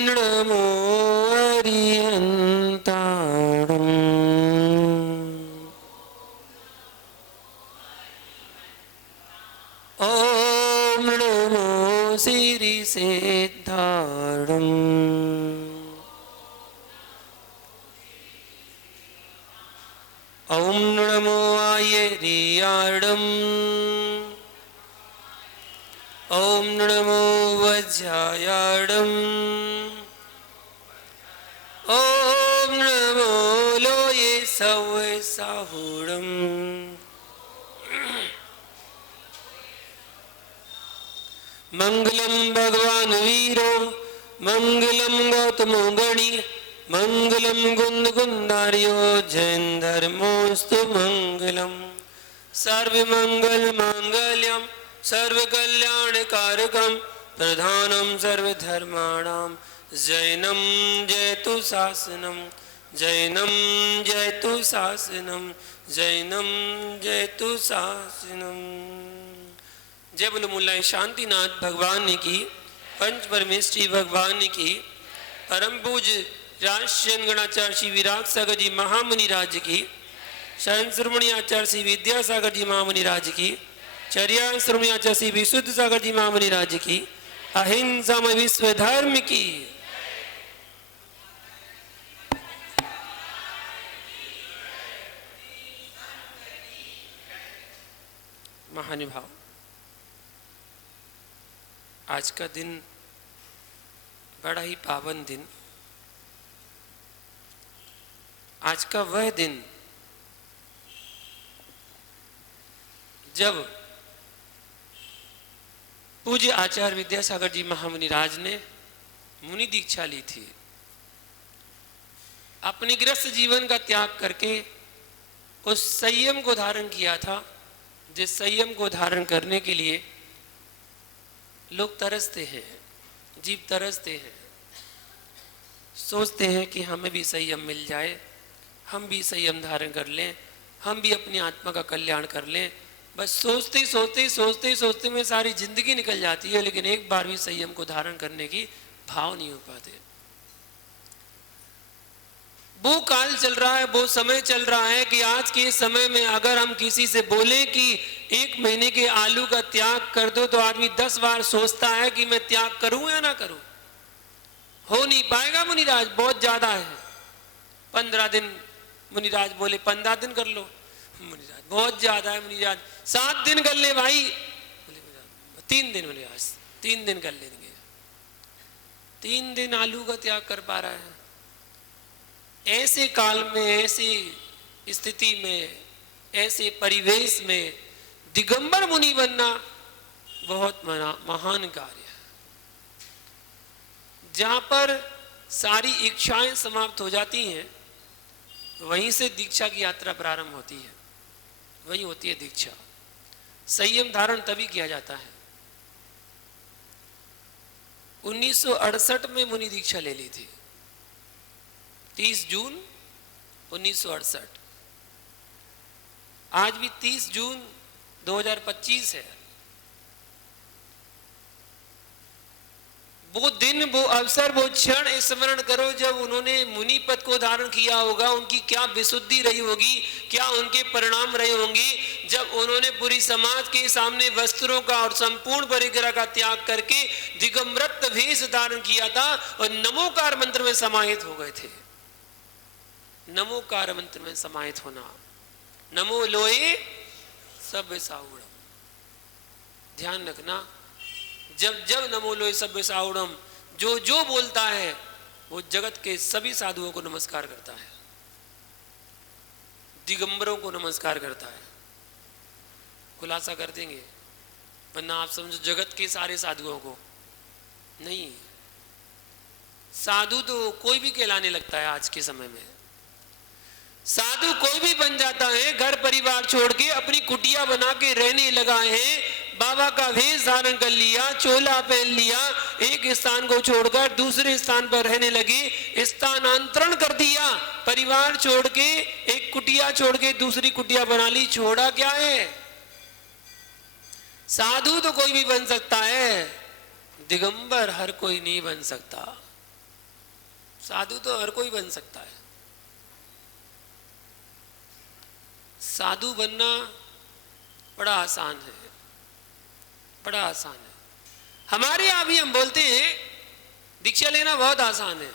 नमो अरिहंताणम्। ओम नमो सिद्धिसिद्धाणम्। ओम नमो आयर्याणम्। ओम नमो वज्रायाणम्। ओम नमो लोये सवे साहुणम्। मंगलम भगवान वीरो मंगलम गौतमो गणी मंगलम गुंद गुंदार्यो जैन धर्मोस्तु मंगलम। सर्वमंगल मांगल्यम सर्वकल्याणकारकम प्रधानम सर्वधर्माणाम जैनम जयतु शासनम। जैनम जयतु शासनम। जैनम जयतु शासनम। जय बोलो मुल्ला शांतिनाथ भगवान की, पंच परमेष्ठी भगवान की, परम पूज्य राष्ट्रीय गणाचार्य श्री विराट सागर जी महामुनि राज की, शरण श्रोमणी आचार्य श्री विद्यासागर जी महामुनि राज की, चर्या श्रोमणी आचार्य श्री विशुद्ध सागर जी महामुनि राज की, अहिंसा में विश्व धर्म की। महानुभाव, आज का दिन बड़ा ही पावन दिन। आज का वह दिन जब पूज्य आचार्य विद्यासागर जी महामुनि राज ने मुनि दीक्षा ली थी। अपने गृहस्थ जीवन का त्याग करके उस संयम को धारण किया था, जिस संयम को धारण करने के लिए लोग तरसते हैं, जीव तरसते हैं, सोचते हैं कि हमें भी संयम मिल जाए, हम भी संयम धारण कर लें, हम भी अपनी आत्मा का कल्याण कर लें। बस सोचते सोचते सोचते सोचते में सारी जिंदगी निकल जाती है, लेकिन एक बार भी संयम को धारण करने की भाव नहीं हो पाते। वो काल चल रहा है, वो समय चल रहा है कि आज के समय में अगर हम किसी से बोले कि 1 महीने के आलू का त्याग कर दो, तो आदमी 10 बार सोचता है कि मैं त्याग करूं या ना करूं। हो नहीं पाएगा मुनिराज, बहुत ज्यादा है। 15 दिन मुनिराज बोले 15 दिन कर लो। मुनिराज बहुत ज्यादा है मुनिराज, 7 दिन कर ले भाई। बोले 3 दिन मुनिराज, 3 दिन कर लेंगे। 3 दिन आलू का त्याग कर पा रहा है। ऐसे काल में, ऐसी स्थिति में, ऐसे परिवेश में दिगंबर मुनि बनना बहुत महान कार्य है। जहां पर सारी इच्छाएं समाप्त हो जाती हैं, वहीं से दीक्षा की यात्रा प्रारंभ होती है, वहीं होती है दीक्षा। संयम धारण तभी किया जाता है। 1968 में मुनि दीक्षा ले ली थी, 30 जून 1968। आज भी 30 जून 2025 है। वो दिन, वो अवसर, वो क्षण स्मरण करो जब उन्होंने मुनि पद को धारण किया होगा। उनकी क्या विशुद्धि रही होगी, क्या उनके परिणाम रहे होंगे जब उन्होंने पूरी समाज के सामने वस्त्रों का और संपूर्ण परिग्रह का त्याग करके दिगंबरत्व वेश धारण किया था और नमोकार मंत्र में समाहित हो गए थे। नमोकार मंत्र में समाहित होना, नमो लोए सभ्य साहुणम। ध्यान रखना, जब जब नमो लोए सभ्य साहुणम जो जो बोलता है वो जगत के सभी साधुओं को नमस्कार करता है, दिगंबरों को नमस्कार करता है। खुलासा कर देंगे, वरना आप समझो जगत के सारे साधुओं को नहीं। साधु तो कोई भी कहलाने लगता है आज के समय में। साधु कोई भी बन जाता है, घर परिवार छोड़ के अपनी कुटिया बना के रहने लगा है, बाबा का वेश धारण कर लिया, चोला पहन लिया, एक स्थान को छोड़कर दूसरे स्थान पर रहने लगे, स्थानांतरण कर दिया, परिवार छोड़ के एक कुटिया छोड़ के दूसरी कुटिया बना ली। छोड़ा क्या है? साधु तो कोई भी बन सकता है, दिगंबर हर कोई नहीं बन सकता। साधु तो हर कोई बन सकता है। साधु बनना बड़ा आसान है, बड़ा आसान है। हमारे यहाँ भी हम बोलते हैं दीक्षा लेना बहुत आसान है,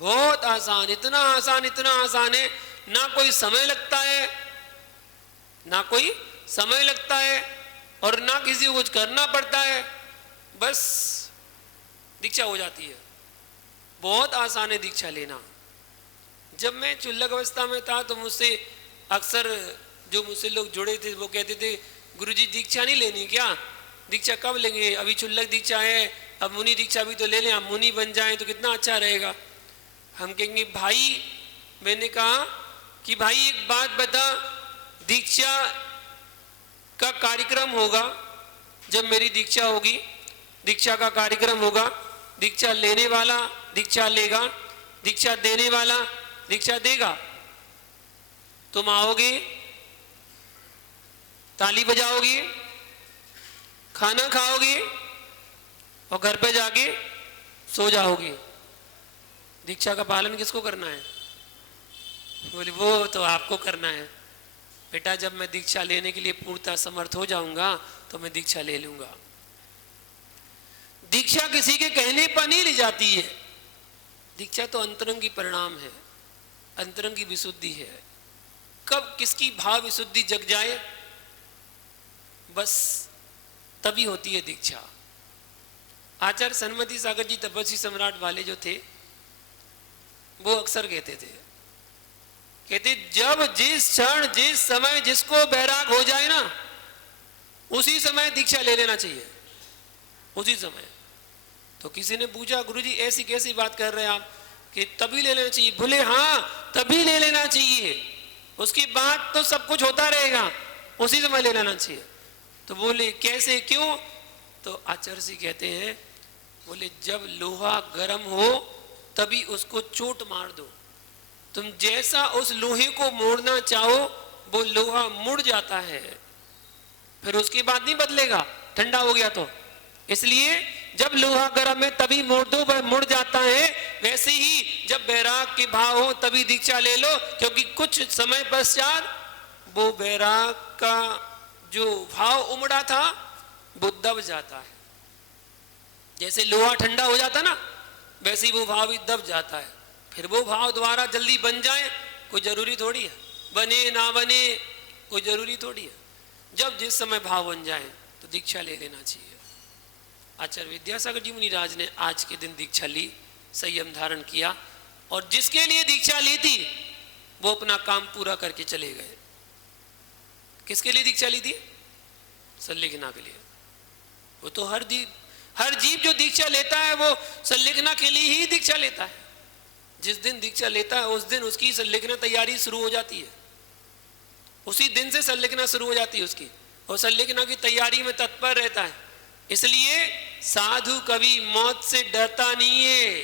बहुत आसान, इतना आसान, इतना आसान है, ना कोई समय लगता है, ना कोई समय लगता है और ना किसी को कुछ करना पड़ता है, बस दीक्षा हो जाती है। बहुत आसान है दीक्षा लेना। जब मैं चुल्लक अवस्था में था तो मुझसे अक्सर जो मुझसे लोग जुड़े थे वो कहते थे, गुरुजी दीक्षा नहीं लेनी क्या? दीक्षा कब लेंगे? अभी चुल्लक दीक्षा है, अब मुनि दीक्षा भी तो ले लें, अब मुनि बन जाएं तो कितना अच्छा रहेगा। हम कहेंगे भाई, मैंने कहा कि भाई एक बात बता, दीक्षा का कार्यक्रम होगा, जब मेरी दीक्षा होगी, दीक्षा का कार्यक्रम होगा, दीक्षा लेने वाला दीक्षा लेगा, दीक्षा देने वाला दीक्षा देगा। तुम आओगे, ताली बजाओगे, खाना खाओगे और घर पे जाके सो जाओगे। दीक्षा का पालन किसको करना है? बोले वो तो आपको करना है बेटा, जब मैं दीक्षा लेने के लिए पूर्णतः समर्थ हो जाऊंगा तो मैं दीक्षा ले लूंगा। दीक्षा किसी के कहने पर नहीं ली जाती है, दीक्षा तो अंतरंग की परिणाम है, अंतरंग की विशुद्धि है। कब किसकी भाव विशुद्धि जग जाए, बस तभी होती है दीक्षा। आचार्य सन्मति सागर जी तपस्वी सम्राट वाले जो थे, वो अक्सर कहते थे, कहते जब जिस क्षण जिस समय जिसको बैराग हो जाए ना, उसी समय दीक्षा ले लेना चाहिए, उसी समय। तो किसी ने पूछा, गुरुजी ऐसी कैसी बात कर रहे हैं आप कि तभी ले लेना चाहिए? बोले हाँ, तभी ले लेना चाहिए, उसकी बात तो सब कुछ होता रहेगा, उसी समय ले लेना चाहिए। तो बोले कैसे, क्यों? तो आचार्य जी कहते हैं, बोले जब लोहा गर्म हो तभी उसको चोट मार दो, तुम जैसा उस लोहे को मोड़ना चाहो वो लोहा मुड़ जाता है, फिर उसके बाद नहीं बदलेगा, ठंडा हो गया तो। इसलिए जब लोहा गर्म है तभी मोड़ दो, वह मुड़ जाता है। वैसे ही जब बैराग के भाव हो तभी दीक्षा ले लो, क्योंकि कुछ समय पश्चात वो बैराग का जो भाव उमड़ा था वो दब जाता है। जैसे लोहा ठंडा हो जाता ना, वैसे ही वो भाव भी दब जाता है। फिर वो भाव दोबारा जल्दी बन जाए कोई जरूरी थोड़ी है, बने ना बने कोई जरूरी थोड़ी है। जब जिस समय भाव बन जाए तो दीक्षा ले लेना चाहिए। आचार्य विद्यासागर जी मुनिराज ने आज के दिन दीक्षा ली, संयम धारण किया, और जिसके लिए दीक्षा ली थी वो अपना काम पूरा करके चले गए। किसके लिए दीक्षा ली थी? संलिग्ना के लिए। वो तो हर जीव जो दीक्षा लेता है वो संलिग्ना के लिए ही दीक्षा लेता है। जिस दिन दीक्षा लेता है उस दिन उसकी संलिग्ना तैयारी शुरू हो जाती है, उसी दिन से संलिग्ना शुरू हो जाती है उसकी, और संलिग्ना की तैयारी में तत्पर रहता है। इसलिए साधु कभी मौत से डरता नहीं है,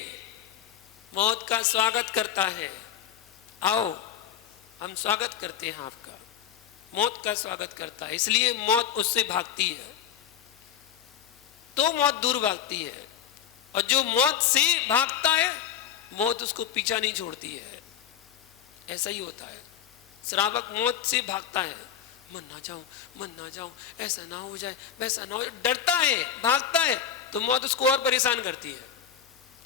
मौत का स्वागत करता है। आओ हम स्वागत करते हैं आपका, मौत का स्वागत करता है। इसलिए मौत उससे भागती है तो मौत दूर भागती है, और जो मौत से भागता है मौत उसको पीछा नहीं छोड़ती है। ऐसा ही होता है, श्रावक मौत से भागता है, मन ना जाऊं, मन ना जाऊं, ऐसा ना हो जाए, वैसा ना हो जाए, डरता है, भागता है, तो मौत उसको और परेशान करती है,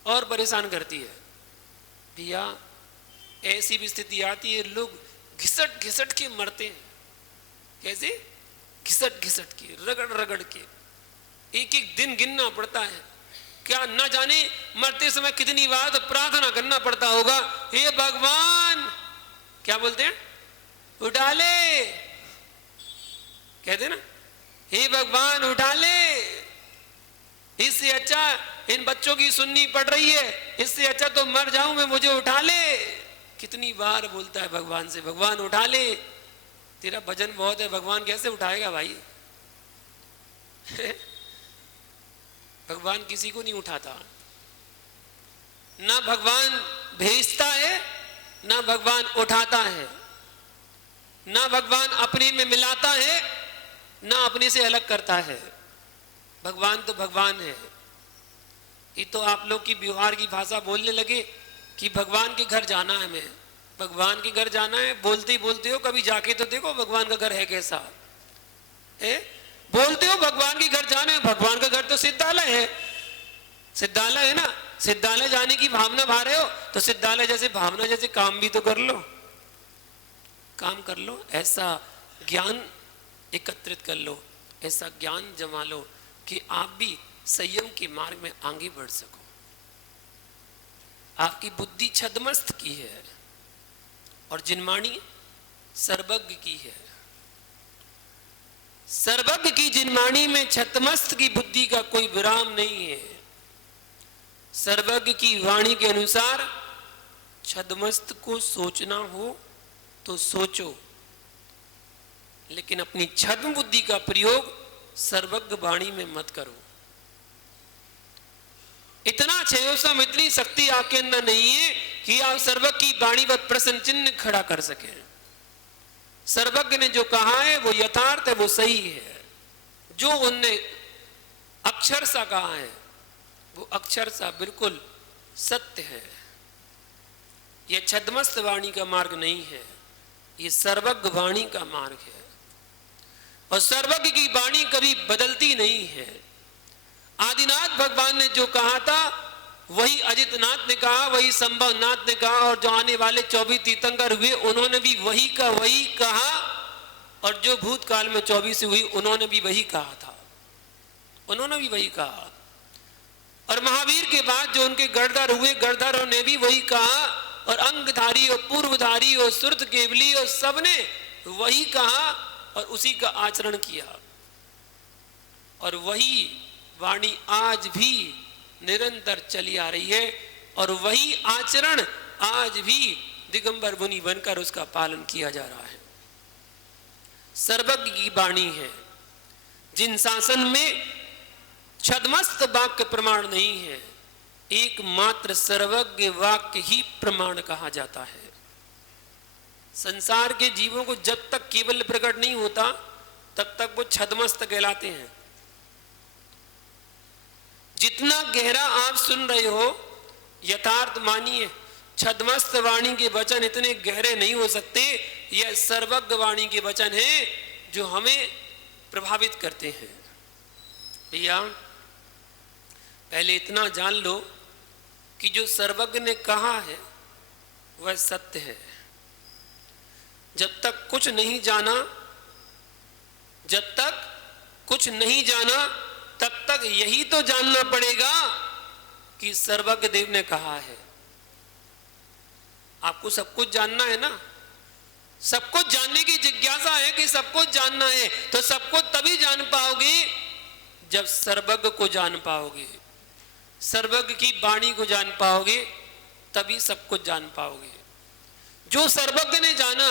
और परेशान करती है। भैया ऐसी भी स्थिति आती है, लोग घिसट घिसट के मरते हैं। कैसे? घिसट घिसट के, रगड़ रगड़ के, एक एक दिन गिनना पड़ता है। क्या न जाने मरते समय कितनी बार तो प्रार्थना करना पड़ता होगा, हे भगवान, क्या बोलते हैं, उठा ले, कहते ना, हे भगवान उठा ले, इससे अच्छा इन बच्चों की सुन्नी पड़ रही है, इससे अच्छा तो मर जाऊं मैं, मुझे उठा ले। कितनी बार बोलता है भगवान से, भगवान उठा ले, तेरा भजन बहुत है, भगवान कैसे उठाएगा भाई? भगवान किसी को नहीं उठाता, ना भगवान भेजता है, ना भगवान उठाता है, ना भगवान अपने में मिलाता है, ना अपने से अलग करता है। भगवान तो भगवान है, ये तो आप लोग की व्यवहार की भाषा बोलने लगे कि भगवान के घर जाना है, हमें भगवान के घर जाना है। बोलते ही बोलते हो, कभी जाके तो देखो भगवान का घर है कैसा है। बोलते हो भगवान के घर जाना है, भगवान का घर तो सिद्धालय है, सिद्धालय है ना। सिद्धालय जाने की भावना भा रहे हो तो सिद्धालय जैसे भावना जैसे काम भी तो कर लो, काम कर लो। ऐसा ज्ञान एकत्रित कर लो, ऐसा ज्ञान जमा लो कि आप भी संयम के मार्ग में आगे बढ़ सको। आपकी बुद्धि छद्मस्त की है और जिनवाणी सर्वज्ञ की है। सर्वज्ञ की जिनवाणी में छद्मस्त की बुद्धि का कोई विराम नहीं है। सर्वज्ञ की वाणी के अनुसार छद्मस्त को सोचना हो तो सोचो, लेकिन अपनी छद्म बुद्धि का प्रयोग सर्वज्ञ वाणी में मत करो। इतना क्षयोसम, इतनी शक्ति आपके अंदर नहीं है कि आप सर्वज्ञ की वाणी पर प्रश्न चिन्ह खड़ा कर सके। सर्वज्ञ ने जो कहा है वो यथार्थ है, वो सही है। जो उनने अक्षर सा कहा है वो अक्षर सा बिल्कुल सत्य है। यह छद्मस्त वाणी का मार्ग नहीं है, ये सर्वज्ञ वाणी का मार्ग है। और सर्वज्ञ की वाणी कभी बदलती नहीं है। आदिनाथ भगवान ने जो कहा था वही अजितनाथ ने कहा, वही संभवनाथ ने कहा, और जो आने वाले 24 तीर्थंकर हुए उन्होंने भी वही का वही कहा, और जो भूतकाल में 24 हुई उन्होंने भी वही कहा था, उन्होंने भी वही कहा। और महावीर के बाद जो उनके गणधर हुए, गणधरों ने भी वही कहा, और अंगधारी और पूर्वधारी और सुरत केवली और सबने वही कहा और उसी का आचरण किया। और वही वाणी आज भी निरंतर चली आ रही है, और वही आचरण आज भी दिगंबर मुनि बनकर उसका पालन किया जा रहा है। सर्वज्ञ की वाणी है। जिन शासन में छद्मस्त वाक्य प्रमाण नहीं है, एकमात्र सर्वज्ञ वाक्य ही प्रमाण कहा जाता है। संसार के जीवों को जब तक केवल प्रकट नहीं होता तब तक वो छद्मस्त कहलाते हैं। जितना गहरा आप सुन रहे हो, यथार्थ मानिए, छद्मस्त वाणी के वचन इतने गहरे नहीं हो सकते। यह सर्वज्ञ वाणी के वचन हैं जो हमें प्रभावित करते हैं। भैया पहले इतना जान लो कि जो सर्वज्ञ ने कहा है वह सत्य है। जब तक कुछ नहीं जाना, जब तक कुछ नहीं जाना तब तक यही तो जानना पड़ेगा कि सर्वज्ञ देव ने कहा है। आपको सब कुछ जानना है ना, सब कुछ जानने की जिज्ञासा है कि सब कुछ जानना है, तो सब कुछ तभी जान पाओगे जब सर्वज्ञ को जान पाओगे, सर्वज्ञ की वाणी को जान पाओगे, तभी सब कुछ जान पाओगे। जो सर्वज्ञ ने जाना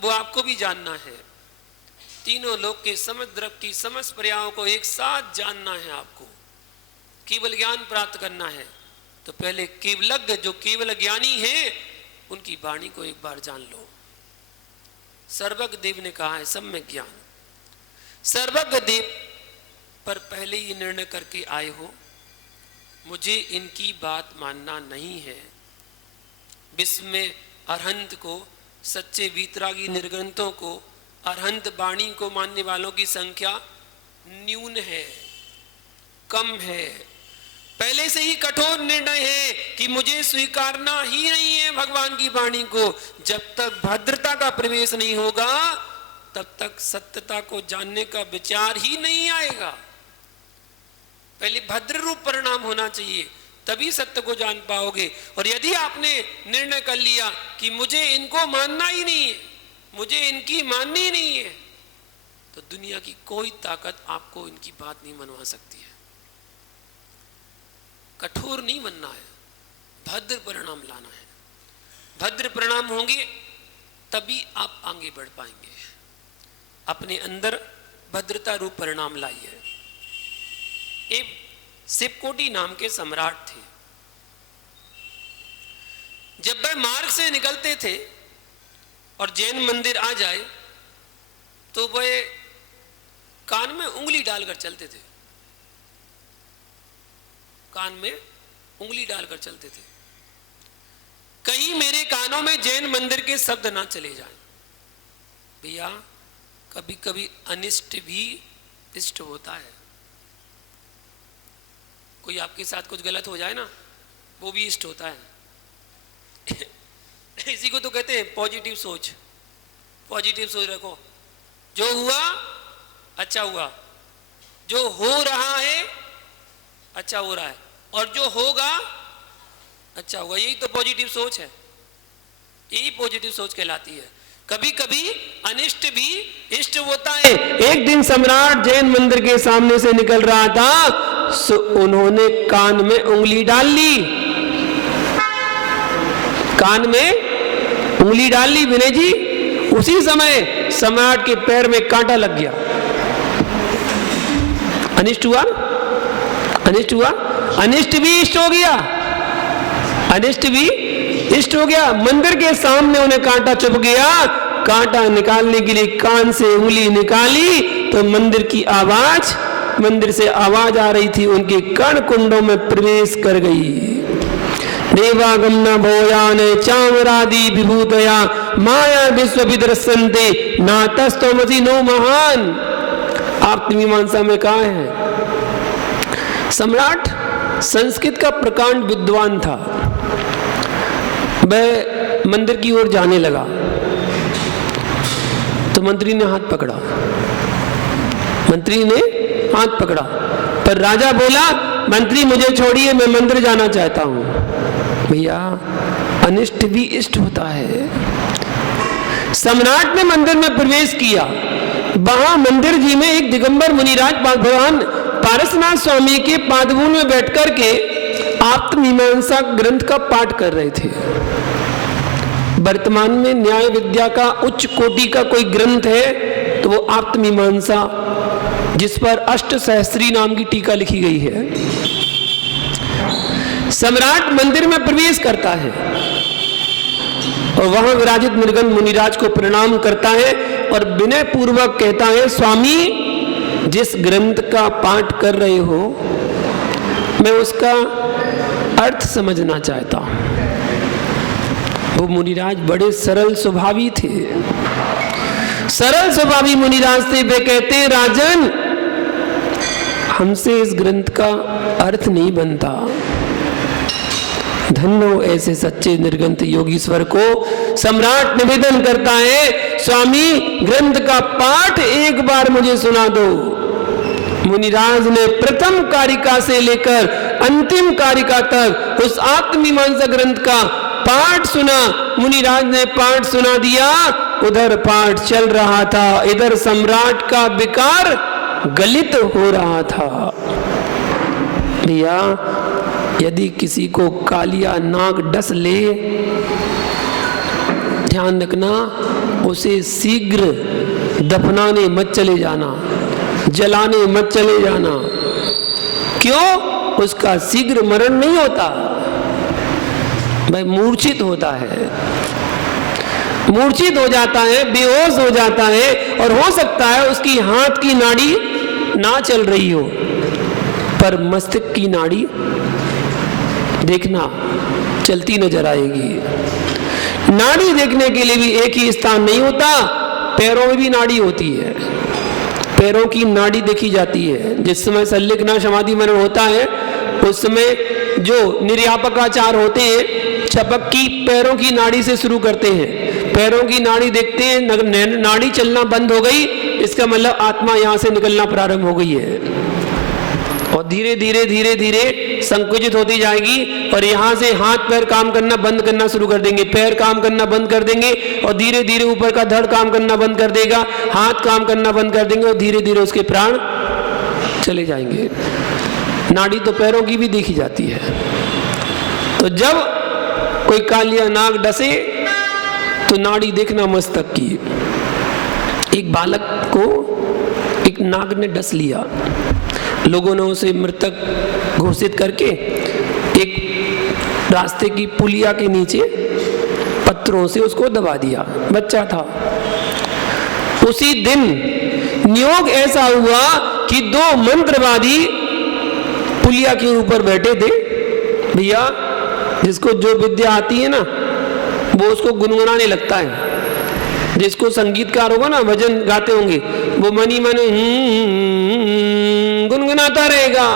वो आपको भी जानना है। तीनों लोक के समस्त द्रव्य की समस्त पर्यायों को एक साथ जानना है। आपको केवल ज्ञान प्राप्त करना है तो पहले केवलज्ञ, जो केवल ज्ञानी है, उनकी वाणी को एक बार जान लो। सर्वज्ञ देव ने कहा है सब में ज्ञान। सर्वज्ञ देव पर पहले ही निर्णय करके आए हो, मुझे इनकी बात मानना नहीं है। विश्व में अरहंत को, सच्चे वीतरागी निर्ग्रंथों को, अरहंत वाणी को मानने वालों की संख्या न्यून है, कम है। पहले से ही कठोर निर्णय है कि मुझे स्वीकारना ही नहीं है भगवान की वाणी को। जब तक भद्रता का प्रवेश नहीं होगा तब तक सत्यता को जानने का विचार ही नहीं आएगा। पहले भद्र रूप परिणाम होना चाहिए, तभी सत्य को जान पाओगे। और यदि आपने निर्णय कर लिया कि मुझे इनको मानना ही नहीं है, मुझे इनकी माननी ही नहीं है, तो दुनिया की कोई ताकत आपको इनकी बात नहीं मनवा सकती है। कठोर नहीं बनना है, भद्र परिणाम लाना है। भद्र परिणाम होंगे तभी आप आगे बढ़ पाएंगे। अपने अंदर भद्रता रूप परिणाम लाइए। एक शिवकोटि नाम के सम्राट थे। जब वह मार्ग से निकलते थे और जैन मंदिर आ जाए तो वह कान में उंगली डालकर चलते थे, कान में उंगली डालकर चलते थे। कहीं मेरे कानों में जैन मंदिर के शब्द ना चले जाएं। भैया कभी कभी अनिष्ट भी इष्ट होता है। कोई आपके साथ कुछ गलत हो जाए ना, वो भी इष्ट होता है। इसी को तो कहते हैं पॉजिटिव सोच। पॉजिटिव सोच रखो, जो हुआ अच्छा हुआ, जो हो रहा है अच्छा हो रहा है, और जो होगा अच्छा होगा। यही तो पॉजिटिव सोच है, यही पॉजिटिव सोच कहलाती है। कभी कभी अनिष्ट भी इष्ट होता है। एक दिन सम्राट जैन मंदिर के सामने से निकल रहा था, उन्होंने कान में उंगली डाल ली। कान में उंगली डाल ली विनय जी। उसी समय सम्राट के पैर में कांटा लग गया। अनिष्ट हुआ, अनिष्ट हुआ, अनिष्ट भी इष्ट हो गया, अनिष्ट भी इष्ट हो गया। मंदिर के सामने उन्हें कांटा चुभ गया। कांटा निकालने के लिए कान से उंगली निकाली तो मंदिर की आवाज, मंदिर से आवाज आ रही थी, उनके कर्ण कुंडों में प्रवेश कर गई। देवागमन भोयान चामरादि विभूतया माया विश्व विदर्शन्ते नातस्तोमसि नो महान। आप मीमांसा में कहा है, सम्राट संस्कृत का प्रकांड विद्वान था। वह मंदिर की ओर जाने लगा तो मंत्री ने हाथ पकड़ा, मंत्री ने हाथ पकड़ा, पर राजा बोला मंत्री मुझे छोड़िए, मैं मंदिर जाना चाहता हूं। भैया अनिष्ट भी इष्ट होता है। सम्राट ने मंदिर में प्रवेश किया। वहां मंदिर जी में एक दिगंबर मुनिराज भगवान पारसनाथ स्वामी के पादमूल में बैठकर के आत्ममीमांसा ग्रंथ का पाठ कर रहे थे। वर्तमान में न्याय विद्या का उच्च कोटि का कोई ग्रंथ है तो वो आत्ममीमांसा, जिस पर अष्ट सहस्त्री नाम की टीका लिखी गई है। सम्राट मंदिर में प्रवेश करता है और वहां विराजित निर्गुण मुनिराज को प्रणाम करता है और विनय पूर्वक कहता है, स्वामी जिस ग्रंथ का पाठ कर रहे हो मैं उसका अर्थ समझना चाहता हूं। वो मुनिराज बड़े सरल स्वभावी थे, सरल स्वभावी मुनिराज थे। वे कहते, राजन हमसे इस ग्रंथ का अर्थ नहीं बनता। धन्य ऐसे सच्चे निर्गंत योगीश्वर को। सम्राट निवेदन करता है, स्वामी ग्रंथ का पाठ एक बार मुझे सुना दो। मुनिराज ने प्रथम कारिका से लेकर अंतिम कारिका तक उस आत्ममीमांसा ग्रंथ का पाठ सुना। मुनिराज ने पाठ सुना दिया। उधर पाठ चल रहा था, इधर सम्राट का विकार गलित हो रहा था। भैया यदि किसी को कालिया नाग डस ले, ध्यान रखना, उसे शीघ्र दफनाने मत चले जाना, जलाने मत चले जाना। क्यों? उसका शीघ्र मरण नहीं होता भाई, मूर्छित होता है, मूर्छित हो जाता है, बेहोश हो जाता है, और हो सकता है उसकी हाथ की नाड़ी ना चल रही हो पर मस्तिष्क की नाड़ी देखना चलती नजर आएगी। नाड़ी देखने के लिए भी एक ही स्थान नहीं होता, पैरों में भी नाड़ी होती है, पैरों की नाड़ी देखी जाती है। जिस समय सल्लिकना समाधि मरण होता है उस समय जो निर्यापकाचार होते हैं छपक की पैरों की नाड़ी से शुरू करते हैं। पैरों की नाड़ी देखते हैं, नाड़ी चलना बंद हो गई, इसका मतलब आत्मा यहाँ से निकलना प्रारंभ हो गई है, और धीरे धीरे धीरे धीरे संकुचित होती जाएगी और यहाँ से हाथ पैर काम करना बंद करना शुरू कर देंगे, पैर काम करना बंद कर देंगे और धीरे धीरे ऊपर का धड़ काम करना बंद कर देगा, हाथ काम करना बंद कर देंगे और धीरे धीरे उसके प्राण चले जाएंगे। नाड़ी तो पैरों की भी देखी जाती है। तो जब कोई कालिया नाग डसे तो नाड़ी देखना मस्तक की। एक बालक को एक नाग ने डस लिया, लोगों ने उसे मृतक घोषित करके एक रास्ते की पुलिया के नीचे पत्थरों से उसको दबा दिया। बच्चा था। उसी दिन नियोग ऐसा हुआ कि 2 मंत्रवादी पुलिया के ऊपर बैठे थे, भैया जिसको जो विद्या आती है ना वो उसको गुनगुनाने लगता है। जिसको संगीतकार होगा ना, भजन गाते होंगे, वो मनी मन गुनगुनाता रहेगा।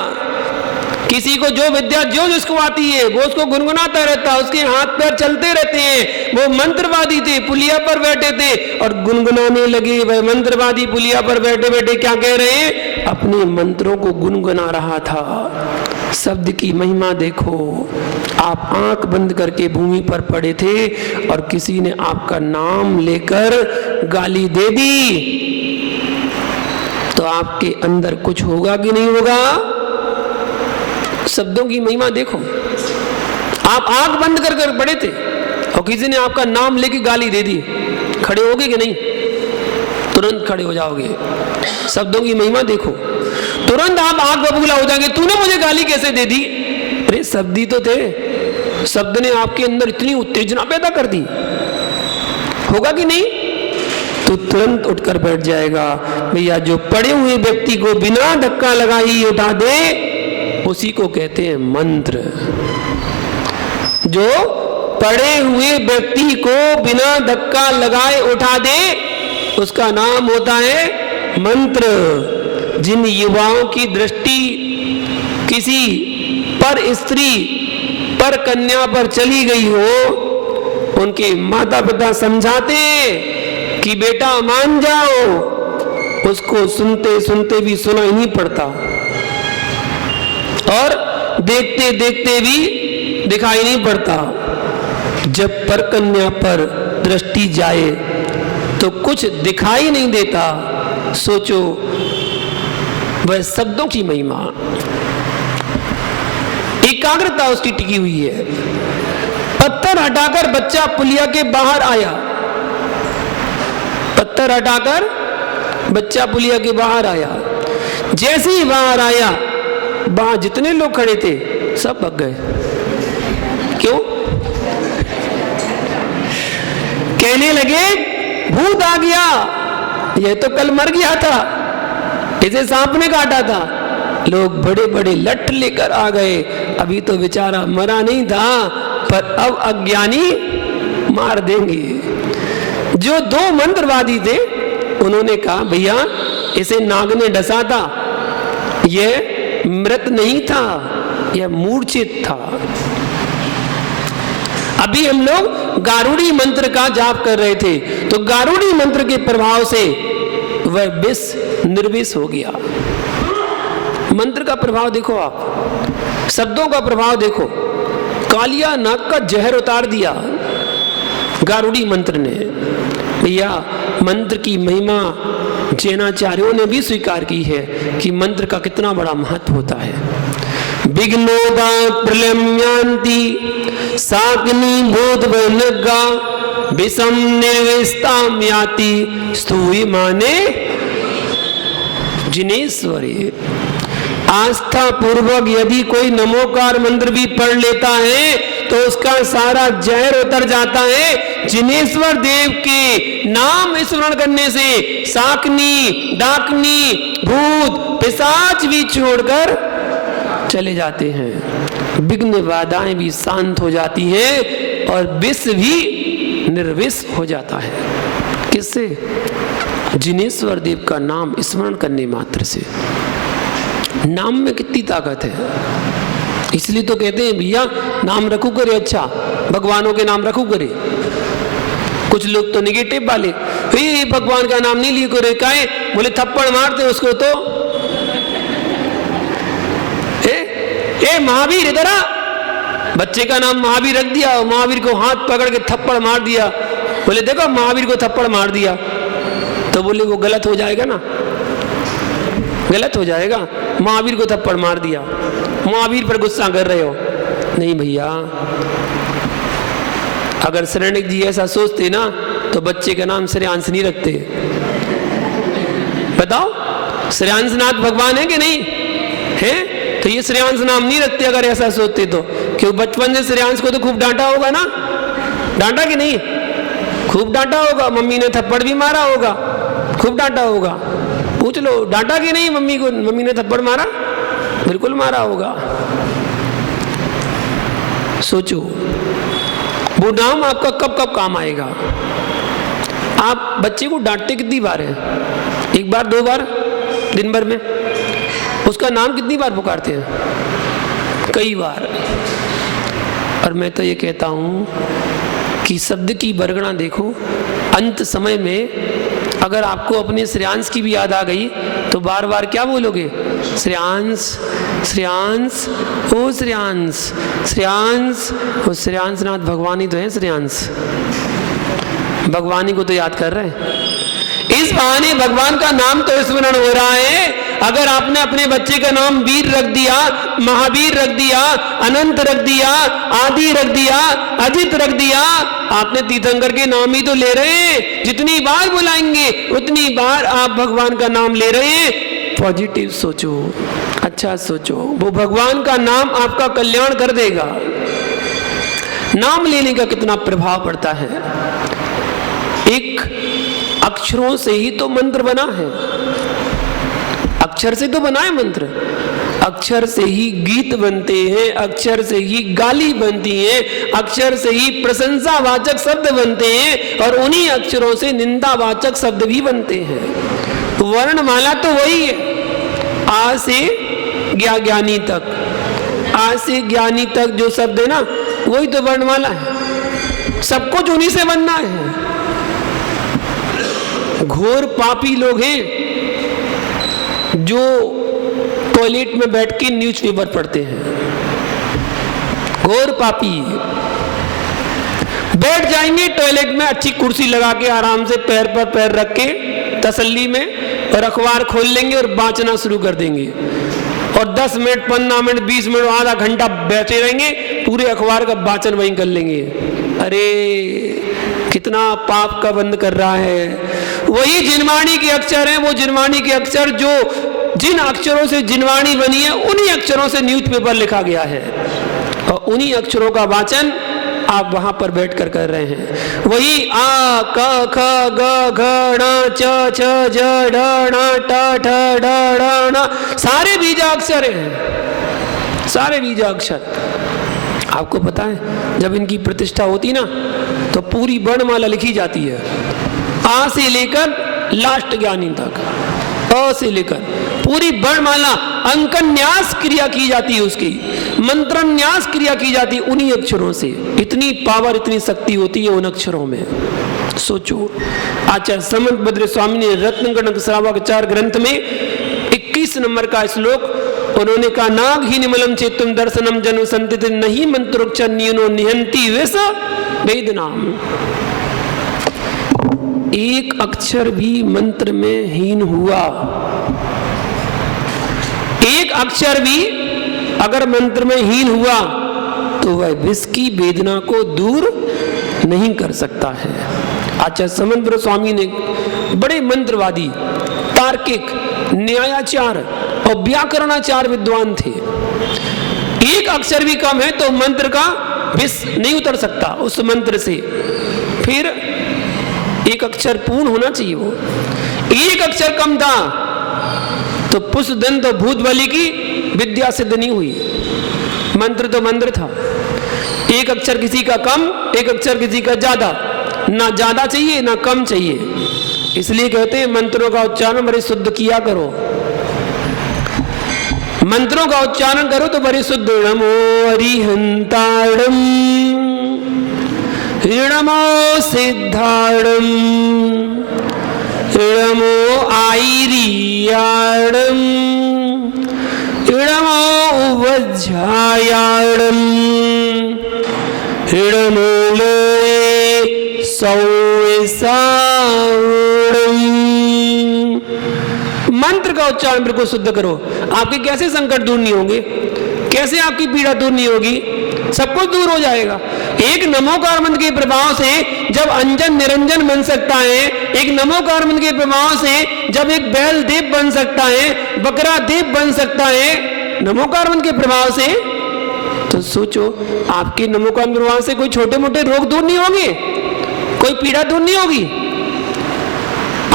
किसी को जो विद्या जो जिसको आती है वो उसको गुनगुनाता रहता, उसके हाथ पैर चलते रहते हैं। वो मंत्रवादी थे, पुलिया पर बैठे थे और गुनगुनाने लगे। वह मंत्रवादी पुलिया पर बैठे बैठे क्या कह रहे हैं? अपने मंत्रों को गुनगुना रहा था। शब्द की महिमा देखो। आप आंख बंद करके भूमि पर पड़े थे और किसी ने आपका नाम लेकर गाली दे दी, तो आपके अंदर कुछ होगा कि नहीं होगा? शब्दों की महिमा देखो। आप आंख बंद कर कर पड़े थे और किसी ने आपका नाम लेके गाली दे दी, खड़े होगे कि नहीं? तुरंत खड़े हो जाओगे। शब्दों की महिमा देखो। तुरंत आप आंख बबूला हो जाएंगे, तूने मुझे गाली कैसे दे दी? अरे शब्द ही तो थे। शब्द ने आपके अंदर इतनी उत्तेजना पैदा कर दी, होगा कि नहीं? तो तुरंत उठकर बैठ जाएगा। भैया जो पड़े हुए व्यक्ति को बिना धक्का लगाए ही उठा दे, उसी को कहते हैं मंत्र। जो पड़े हुए व्यक्ति को बिना धक्का लगाए उठा दे, उसका नाम होता है मंत्र। जिन युवाओं की दृष्टि किसी पर स्त्री पर कन्या पर चली गई हो, उनके माता पिता समझाते कि बेटा मान जाओ, उसको सुनते सुनते भी सुना ही नहीं पड़ता और देखते देखते भी दिखाई नहीं पड़ता। जब पर कन्या पर दृष्टि जाए तो कुछ दिखाई नहीं देता। सोचो वह शब्दों की महिमा, एकाग्रता उसकी टिकी हुई है। पत्थर हटाकर बच्चा पुलिया के बाहर आया। पत्थर हटाकर बच्चा पुलिया के बाहर आया। जैसे ही बाहर आया, वहां जितने लोग खड़े थे सब भग गए। क्यों? कहने लगे भूत आ गया, यह तो कल मर गया था, इसे सांप ने काटा था। लोग बड़े बड़े लठ लेकर आ गए। अभी तो बेचारा मरा नहीं था, पर अब अज्ञानी मार देंगे। जो दो मंत्रवादी थे उन्होंने कहा भैया इसे नाग ने डसा था, यह मृत नहीं था, यह मूर्छित था। अभी हम लोग गारुड़ी मंत्र का जाप कर रहे थे, तो गारुड़ी मंत्र के प्रभाव से वह विष निर्विष हो गया। मंत्र का प्रभाव देखो, आप शब्दों का प्रभाव देखो। कालिया नाग का जहर उतार दिया गारुड़ी मंत्र ने। भैया मंत्र की महिमा जैनाचार्यों ने भी स्वीकार की है कि मंत्र का कितना बड़ा महत्व होता है। विघ्नोदा प्रलम्यांति साग्नि भूतवनगा विषम निर्विस्ताम याति स्तूयि माने जिनेश्वरी। आस्था पूर्वक यदि कोई नमोकार मंत्र भी पढ़ लेता है तो उसका सारा जहर उतर जाता है। जिनेश्वर देव के नाम स्मरण करने से शाकनी, डाकनी, भूत, पिशाच भी छोड़कर चले जाते हैं। विघ्न बाधाएं भी शांत हो जाती हैं और विष भी निर्विष हो जाता है। किससे? जिनेश्वर देव का नाम स्मरण करने मात्र से। नाम में कितनी ताकत है, इसलिए तो कहते हैं भैया नाम रखू करे, अच्छा भगवानों के नाम रखू करे। कुछ लोग तो निगेटिव वाले, भगवान का नाम नहीं लिए करे, काहे बोले थप्पड़ मारते उसको तो। ए महावीर इधर आ, बच्चे का नाम महावीर रख दिया, महावीर को हाथ पकड़ के थप्पड़ मार दिया। बोले देखो महावीर को थप्पड़ मार दिया, तो बोले वो गलत हो जाएगा ना, गलत हो जाएगा। महावीर को थप्पड़ मार दिया, महावीर पर गुस्सा कर रहे हो। नहीं भैया, अगर शरणिक जी ऐसा सोचते ना तो बच्चे का नाम श्रेयांश नहीं रखते। बताओ श्रेयांशनाथ भगवान है कि नहीं है? तो ये श्रेयांश नाम नहीं रखते अगर ऐसा सोचते तो। क्यों? बचपन से श्रेयांश को तो खूब डांटा होगा ना, डांटा कि नहीं? खूब डांटा होगा, मम्मी ने थप्पड़ भी मारा होगा, खूब डांटा होगा। पूछ लो डांटा कि नहीं मम्मी को? मम्मी ने थप्पड़ मारा? बिल्कुल मारा होगा। सोचो वो नाम आपका कब कब काम आएगा। आप बच्चे को डांटते कितनी बार है? एक बार, दो बार दिन भर में? उसका नाम कितनी बार पुकारते हैं? कई बार। और मैं तो ये कहता हूँ कि शब्द की बरगना देखो, अंत समय में अगर आपको अपने श्रेयांश की भी याद आ गई तो बार बार क्या बोलोगे? श्रेयांश, श्रेयांश, ओ श्रेयांश, श्रेयांश। वो श्रेयांश नाथ भगवान ही तो है। श्रेयांश भगवान ही को तो याद कर रहे हैं। इस बहाने भगवान का नाम तो स्मरण हो रहा है। अगर आपने अपने बच्चे का नाम वीर रख दिया, महावीर रख दिया, अनंत रख दिया, आदि रख दिया, अजित रख दिया, आपने तीर्थंकर के नाम ही तो ले रहे हैं। जितनी बार बुलाएंगे उतनी बार आप भगवान का नाम ले रहे हैं। पॉजिटिव सोचो, अच्छा सोचो, वो भगवान का नाम आपका कल्याण कर देगा। नाम लेने का कितना प्रभाव पड़ता है। एक अक्षरों से ही तो मंत्र बना है, अक्षर से तो बना है मंत्र। अक्षर से ही गीत बनते हैं, अक्षर से ही गाली बनती है, अक्षर से ही प्रशंसावाचक शब्द बनते हैं और उन्हीं अक्षरों से निंदावाचक शब्द भी बनते हैं। वर्णमाला तो वही है, आ से ज्ञानी तक, आ से ज्ञानी तक जो शब्द है ना, वही तो वर्णमाला है। सब कुछ उन्हीं से बनना है। घोर पापी लोग हैं जो टॉयलेट में बैठ के न्यूज़पेपर पढ़ते हैं। घोर पापी बैठ जाएंगे टॉयलेट में, अच्छी कुर्सी लगा के आराम से पैर पर पैर रख के तसल्ली में, और अखबार खोल लेंगे और वाचना शुरू कर देंगे। और 10 मिनट, 15 मिनट, 20 मिनट, आधा घंटा बैठे रहेंगे, पूरे अखबार का वाचन वहीं कर लेंगे। अरे कितना पाप का बंद कर रहा है। वही जिनवाणी के अक्षर हैं, वो जिनवाणी के अक्षर जो जिन अक्षरों से जिनवाणी बनी है, उन्हीं अक्षरों से न्यूज़पेपर लिखा गया है और उन्हीं अक्षरों का वाचन आप वहां पर बैठकर कर रहे हैं। वही आ क ख ग घ ण च छ ज ढ ण ट ठ ड ढ ण, सारे बीजाक्षर हैं, सारे बीजाक्षर। आपको पता है जब इनकी प्रतिष्ठा होती ना तो पूरी वर्णमाला लिखी जाती है, आ से लेकर लास्ट ज्ञानी तक, अ से लेकर पूरी वर्णमाला, अंकन न्यास क्रिया की जाती है उसकी, मंत्र न्यास क्रिया की जाती है उन्हीं अक्षरों से। इतनी पावर, इतनी शक्ति होती है उन अक्षरों में। सोचो, आचार्य समंत भद्र स्वामी ने रत्नगणक श्रावकाचार ग्रंथ में 21 नंबर का श्लोक उन्होंने कहा, नाग ही निमलम चेतुम दर्शनम जन्म संतित नहीं मंत्रोच्चार नियनो निहंती वैस वेद नाम। एक अक्षर भी मंत्र में हीन हुआ, एक अक्षर भी अगर मंत्र में हीन हुआ तो वह विष की वेदना को दूर नहीं कर सकता है। आचार्य समंत स्वामी ने बड़े मंत्रवादी, तार्किक, न्यायाचार और व्याकरणाचार विद्वान थे। एक अक्षर भी कम है तो मंत्र का विष नहीं उतर सकता उस मंत्र से। फिर एक अक्षर पूर्ण होना चाहिए। वो एक अक्षर कम था तो पुष्पदंत और भूतबली की विद्या सिद्ध नहीं हुई। मंत्र तो मंत्र था। एक अक्षर किसी का कम, एक अक्षर किसी का ज्यादा, ना ज्यादा चाहिए ना कम चाहिए। इसलिए कहते हैं मंत्रों का उच्चारण बड़े शुद्ध किया करो, मंत्रों का उच्चारण करो तो बड़े शुद्ध। नमो अरिहंताणम, नमो सिद्धाणम, नमो आईरियाणम, नमो वज्रायाणम, नमो लोये सौसाणम। मंत्र का उच्चारण बिल्कुल शुद्ध करो। आपके कैसे संकट दूर नहीं होंगे, कैसे आपकी पीड़ा दूर नहीं होगी, सब कुछ दूर हो जाएगा। एक नमोकार मंत्र के प्रभाव से जब अंजन निरंजन बन सकता है, एक नमोकार मंत्र के प्रभाव से जब एक बैल देव बन सकता है, बकरा देव बन सकता है नमोकार मंत्र के प्रभाव से, तो सोचो आपके नमोकार मंत्र प्रभाव से कोई छोटे मोटे रोग दूर नहीं होंगे, कोई पीड़ा दूर नहीं होगी।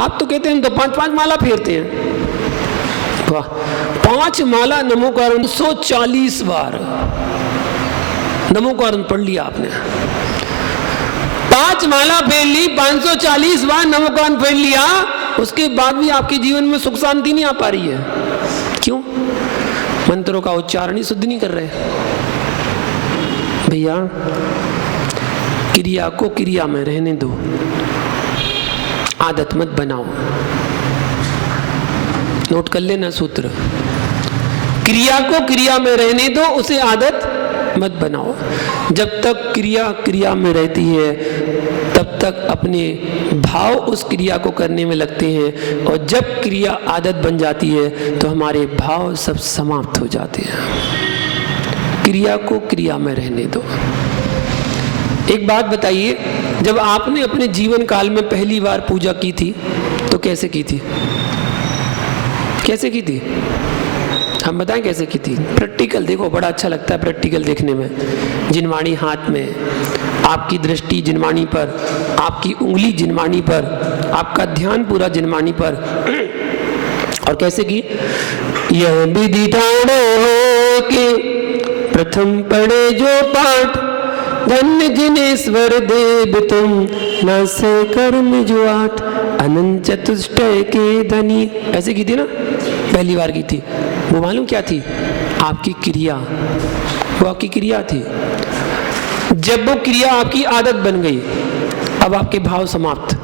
आप तो कहते हैं तो 5-5 माला फेरते हैं। वाह, 5 माला नमोकार 140 बार नमो का अर्थ पढ़ लिया आपने, 5 माला फेर ली, 540 बार नमो का अर्थ फेर लिया, उसके बाद भी आपके जीवन में सुख शांति नहीं आ पा रही है। क्यों? मंत्रों का उच्चारण ही शुद्ध नहीं कर रहे। भैया क्रिया को क्रिया में रहने दो, आदत मत बनाओ। नोट कर लेना सूत्र, क्रिया को क्रिया में रहने दो, उसे आदत मत बनाओ। जब तक क्रिया क्रिया में रहती है तब तक अपने भाव उस क्रिया को करने में लगते हैं, और जब क्रिया आदत बन जाती है तो हमारे भाव सब समाप्त हो जाते हैं। क्रिया को क्रिया में रहने दो। एक बात बताइए, जब आपने अपने जीवन काल में पहली बार पूजा की थी तो कैसे की थी? कैसे की थी? हम बताएं कैसे की थी? प्रैक्टिकल देखो, बड़ा अच्छा लगता है प्रैक्टिकल देखने में। जिनवाणी हाथ में, आपकी दृष्टि जिनवाणी पर, आपकी उंगली जिनवाणी पर, आपका ध्यान पूरा जिनवाणी पर। और कैसे की? यह विधि ठाणे हो के प्रथम पढ़े जो पाठ, धन्य जिनेश्वर देव तुम न से कर्म जो आठ, अनंत चतुष्टय के धनी। ऐसे की थी ना, पहली बार की थी। वो मालूम क्या थी? आपकी क्रिया, वो आपकी क्रिया थी। जब वो क्रिया आपकी आदत बन गई, अब आपके भाव समाप्त।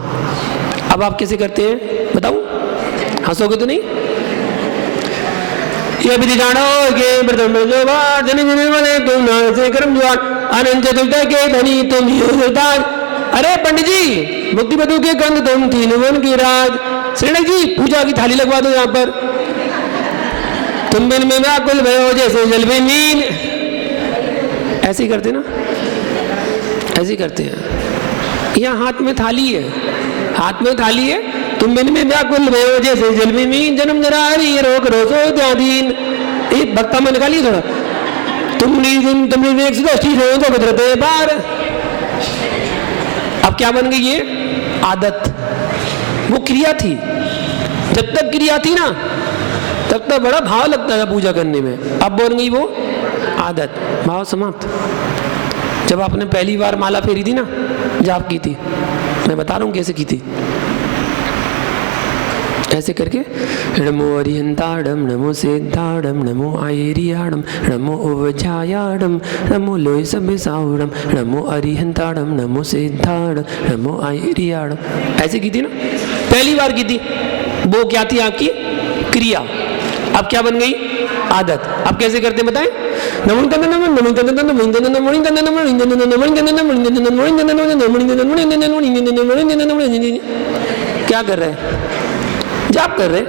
अब आप कैसे करते हैं बताऊं? हंसोगे तो नहीं? ये विधि जानो के प्रथम जो बार, जने जने वाले तुम न से कर्म जो आठ, अनंत चतुष्टय के धनी तुम योगदान। अरे पंडित जी, मुक्ति बधु के कंद तुम, तीन वन की राज। श्रीनाथ जी, पूजा की थाली लगवा दो यहाँ पर। तुम बिन में व्याकुल भयो जैसे जल में मीन। ऐसे ही करते ना, ऐसे ही करते हैं। यहाँ हाथ में थाली है, हाथ में थाली है। तुम बिन में व्याकुल भयो जैसे जल में मीन, जन्म जरा हरि रोग रोसो त्यादीन। एक भक्ता में निकालिए थोड़ा। तुम निर्विवेक से तो बदरते बार। अब क्या बन गई ये? आदत। वो क्रिया थी, जब तक क्रिया थी ना तब तक बड़ा भाव लगता था पूजा करने में। अब बन गई वो आदत, भाव समाप्त। जब आपने पहली बार माला फेरी थी ना, जाप की थी, मैं बता रहा हूं कैसे की थी। ऐसे करके नमो अरिहंताड़म, नमो सिद्धाड़म, नमो आयरियाड़म, नमो उवजायाड़म, नमो लोय सब साउड़म, नमो अरिहंताड़म, नमो सिद्धाड़म, नमो आयरियाड़म। ऐसे की थी ना, पहली बार की थी। वो क्या थी? आपकी क्रिया। अब क्या बन गई? आदत। अब कैसे करते बताएं? क्या कर रहे हैं? जाप कर रहे।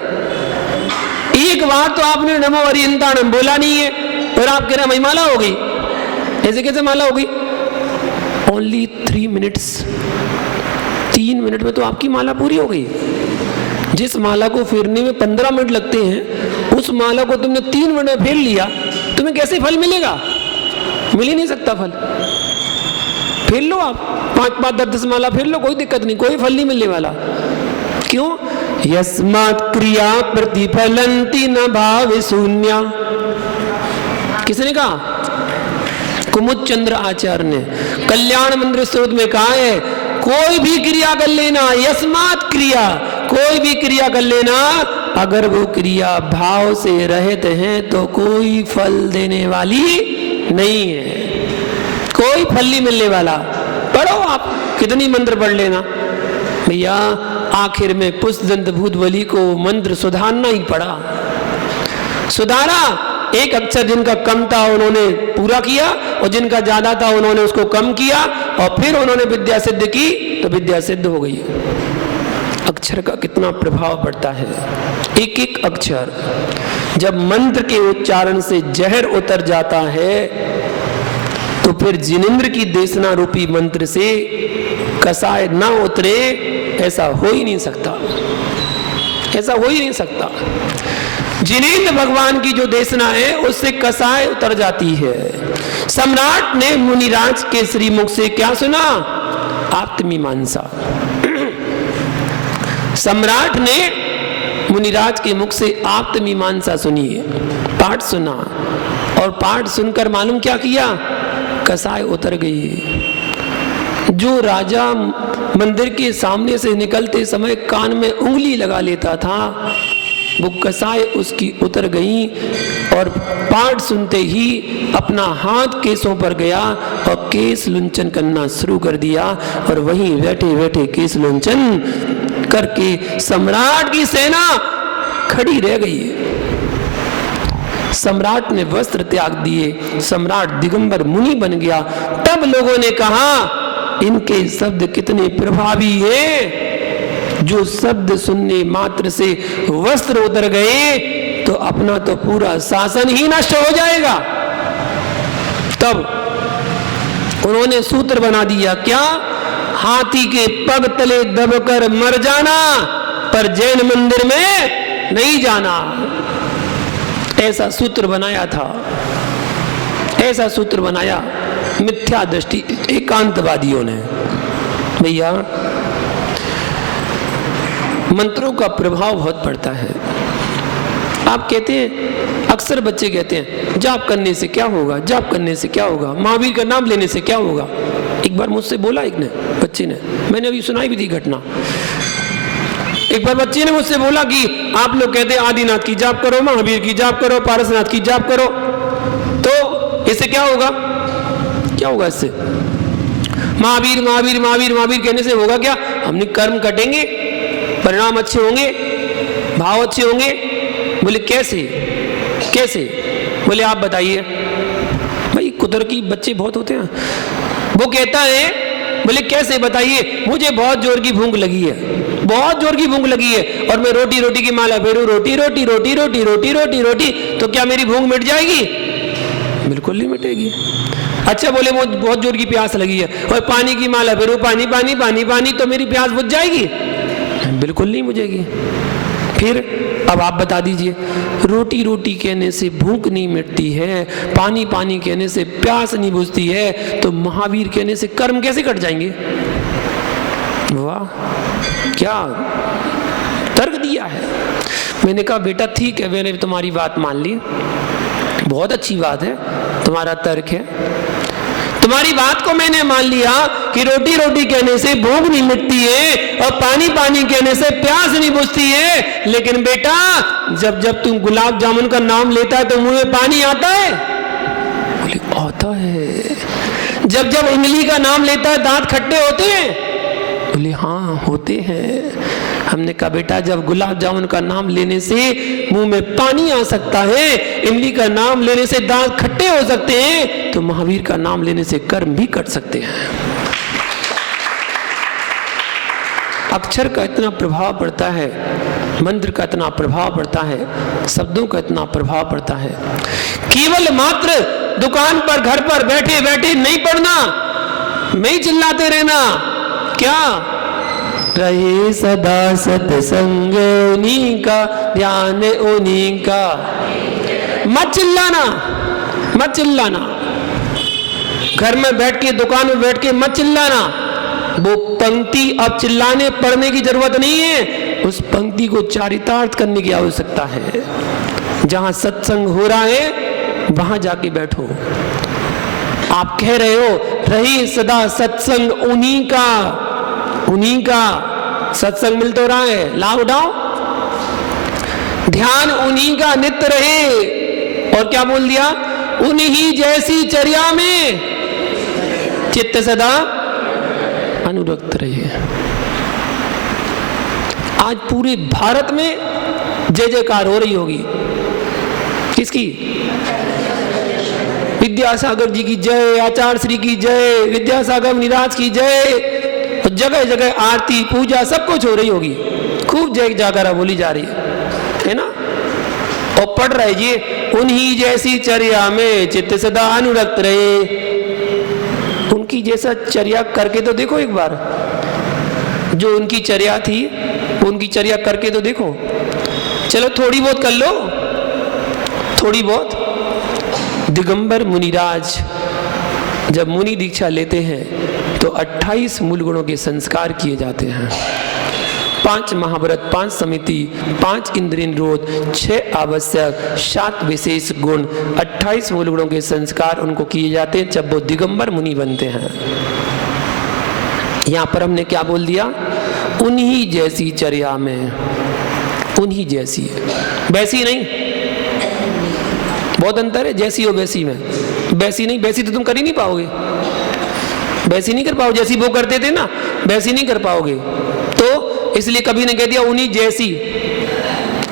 एक बार तो आपने नमो अरिहंताणम बोला नहीं है और आप कह रहे हैं माला हो गई। ऐसे कैसे माला हो गई? ओनली 3 मिनट्स, 3 मिनट में तो आपकी माला पूरी हो गई। जिस माला को फेरने में 15 मिनट लगते हैं, उस माला को तुमने 3 मिनट में फेर लिया, तुम्हें कैसे फल मिलेगा? मिल ही नहीं सकता फल। फेर लो आप 5-5, 10-10 माला फेर लो, कोई दिक्कत नहीं, कोई फल नहीं मिलने वाला। क्यों? यस्मात् क्रिया प्रतिफलंति न भाव शून्या। किसने कहा? कुमुद चंद्र आचार्य ने कल्याण मंत्र स्त्रोत में कहा है, कोई भी क्रिया कर लेना, यस्मात् क्रिया, कोई भी क्रिया कर लेना, अगर वो क्रिया भाव से रहित है तो कोई फल देने वाली नहीं है, कोई फल नहीं मिलने वाला। पढ़ो आप, कितनी मंत्र पढ़ लेना भैया, आखिर में पुष्पदंत भूतबली को मंत्र सुधारना ही पड़ा। सुधारा, एक अक्षर जिनका कम था उन्होंने पूरा किया, और जिनका ज्यादा था उन्होंने उसको कम किया, और फिर उन्होंने विद्या सिद्ध की तो विद्या सिद्ध हो गई। अक्षर का कितना प्रभाव पड़ता है, एक एक अक्षर। जब मंत्र के उच्चारण से जहर उतर जाता है तो फिर जिनेंद्र की देशना रूपी मंत्र से कसाय ना उतरे, ऐसा हो ही नहीं सकता, ऐसा हो ही नहीं सकता। जिनेंद्र भगवान की जो देशना है उससे कसाय उतर जाती है। सम्राट ने मुनिराज के श्रीमुख से क्या सुना? आत्मीमांसा। सम्राट ने मुनिराज के मुख से आत्मीमांसा सुनी, पाठ सुना, और पाठ सुनकर मालूम क्या किया? कसाई उतर गई। जो राजा मंदिर के सामने से निकलते समय कान में उंगली लगा लेता था, वो कसाई उसकी उतर गई और पाठ सुनते ही अपना हाथ केसों पर गया और केस लुंचन करना शुरू कर दिया। और वहीं बैठे बैठे केस लुंचन करके सम्राट की सेना खड़ी रह गई। सम्राट ने वस्त्र त्याग दिए, सम्राट दिगंबर मुनि बन गया। तब लोगों ने कहा इनके शब्द कितने प्रभावी हैं, जो शब्द सुनने मात्र से वस्त्र उतर गए तो अपना तो पूरा शासन ही नष्ट हो जाएगा। तब उन्होंने सूत्र बना दिया, क्या? हाथी के पग तले दबकर मर जाना, पर जैन मंदिर में नहीं जाना। ऐसा सूत्र बनाया था, ऐसा सूत्र बनाया मिथ्या दृष्टि एकांतवादियों ने। भैया, मंत्रों का प्रभाव बहुत पड़ता है। आप कहते हैं, अक्सर बच्चे कहते हैं जाप करने से क्या होगा, जाप करने से क्या होगा, महावीर का नाम लेने से क्या होगा। एक बार मुझसे बोला एक ने, बच्चे ने, मैंने अभी सुनाई भी थी घटना। एक बार बच्चे ने मुझसे बोला कि आप लोग कहते हैं आदिनाथ की जाप करो, महावीर की जाप करो, पारसनाथ की जाप करो, तो इससे क्या होगा? क्या होगा इससे? महावीर महावीर महावीर महावीर कहने से होगा क्या? हमने कर्म कटेंगे, परिणाम अच्छे होंगे, भाव अच्छे होंगे। बोले कैसे कैसे? बोले आप बताइए। भाई कुदरती बच्चे बहुत होते हैं। वो कहता है, बोले कैसे बताइए? मुझे बहुत जोर की भूख लगी है, बहुत जोर की भूख लगी है, और मैं रोटी रोटी की माला फेरू, रोटी रोटी रोटी रोटी रोटी रोटी रोटी, तो क्या मेरी भूख मिट जाएगी? बिल्कुल नहीं मिटेगी। अच्छा, बोले मुझे बहुत जोर की प्यास लगी है और पानी की माला फेरू, पानी पानी पानी पानी, तो मेरी प्यास बुझ जाएगी? बिल्कुल नहीं बुझेगी। फिर अब आप बता दीजिए, रोटी रोटी कहने से भूख नहीं मिटती है, पानी पानी कहने से प्यास नहीं बुझती है, तो महावीर कहने से कर्म कैसे कट जाएंगे? वाह, क्या तर्क दिया है। मैंने कहा बेटा ठीक है, मैंने तुम्हारी बात मान ली, बहुत अच्छी बात है, तुम्हारा तर्क है, तुम्हारी बात को मैंने मान लिया कि रोटी रोटी कहने से भूख नहीं मिटती है और पानी पानी कहने से प्यास नहीं बुझती है, लेकिन बेटा जब जब तुम गुलाब जामुन का नाम लेता है तो मुंह में पानी आता है? बोले आता है। जब जब इमली का नाम लेता है दांत खट्टे होते हैं? बोले हाँ होते हैं। हमने कहा बेटा जब गुलाब जामुन का नाम लेने से मुंह में पानी आ सकता है, इमली का नाम लेने से दांत खट्टे हो सकते हैं, तो महावीर का नाम लेने से कर्म भी कट सकते हैं। अक्षर का इतना प्रभाव पड़ता है, मंत्र का इतना प्रभाव पड़ता है, शब्दों का इतना प्रभाव पड़ता है। केवल मात्र दुकान पर घर पर बैठे बैठे नहीं पढ़ना, नहीं चिल्लाते रहना। क्या? रहे सदा सत्संग उन्हीं का, ध्यान उन्हीं का। मत चिल्लाना, मत चिल्लाना। घर में बैठ के, दुकान में बैठ के मत चिल्लाना। वो पंक्ति अब चिल्लाने पढ़ने की जरूरत नहीं है, उस पंक्ति को चारितार्थ करने की आवश्यकता है। जहां सत्संग हो रहा है वहां जाके बैठो। आप कह रहे हो रही सदा सत्संग उन्हीं का, उन्हीं का सत्संग मिल तो रहा है, लाभ उठाओ। ध्यान उन्हीं का नित्य रहे। और क्या बोल दिया? उन्हीं जैसी चर्या में चित्त सदा अनुरक्त रहे। आज पूरे भारत में जय जयकार हो रही होगी। किसकी? विद्यासागर जी की जय, आचार्य श्री की जय, विद्यासागर निराज की जय। जगह जगह आरती पूजा सब कुछ हो रही होगी, खूब जय जागरा बोली जा रही है ना। और पढ़ रहे जी, उन्हीं जैसी चर्या में चित्त सदा अनुरक्त रहे। उनकी जैसा चर्या करके तो देखो एक बार, जो उनकी चर्या थी उनकी चर्या करके तो देखो। चलो थोड़ी बहुत कर लो, थोड़ी बहुत। दिगंबर मुनिराज जब मुनि दीक्षा लेते हैं तो 28 मूल गुणों के संस्कार किए जाते हैं। 5 महाव्रत, 5 समिति, 5 इंद्रिय निरोध, 6 आवश्यक, 7 विशेष गुण, 28 मूल गुणों के संस्कार उनको किए जाते हैं जब वो दिगंबर मुनि बनते हैं। यहां पर हमने क्या बोल दिया? उन्हीं जैसी चर्या में, उन्हीं जैसी, वैसी नहीं, बहुत अंतर है जैसी हो वैसी में। वैसी नहीं, वैसी तो तुम कर ही नहीं पाओगे, वैसी नहीं कर पाओगे, जैसी वो करते थे ना वैसी नहीं कर पाओगे। तो इसलिए कभी ने कह दिया उन्हीं जैसी,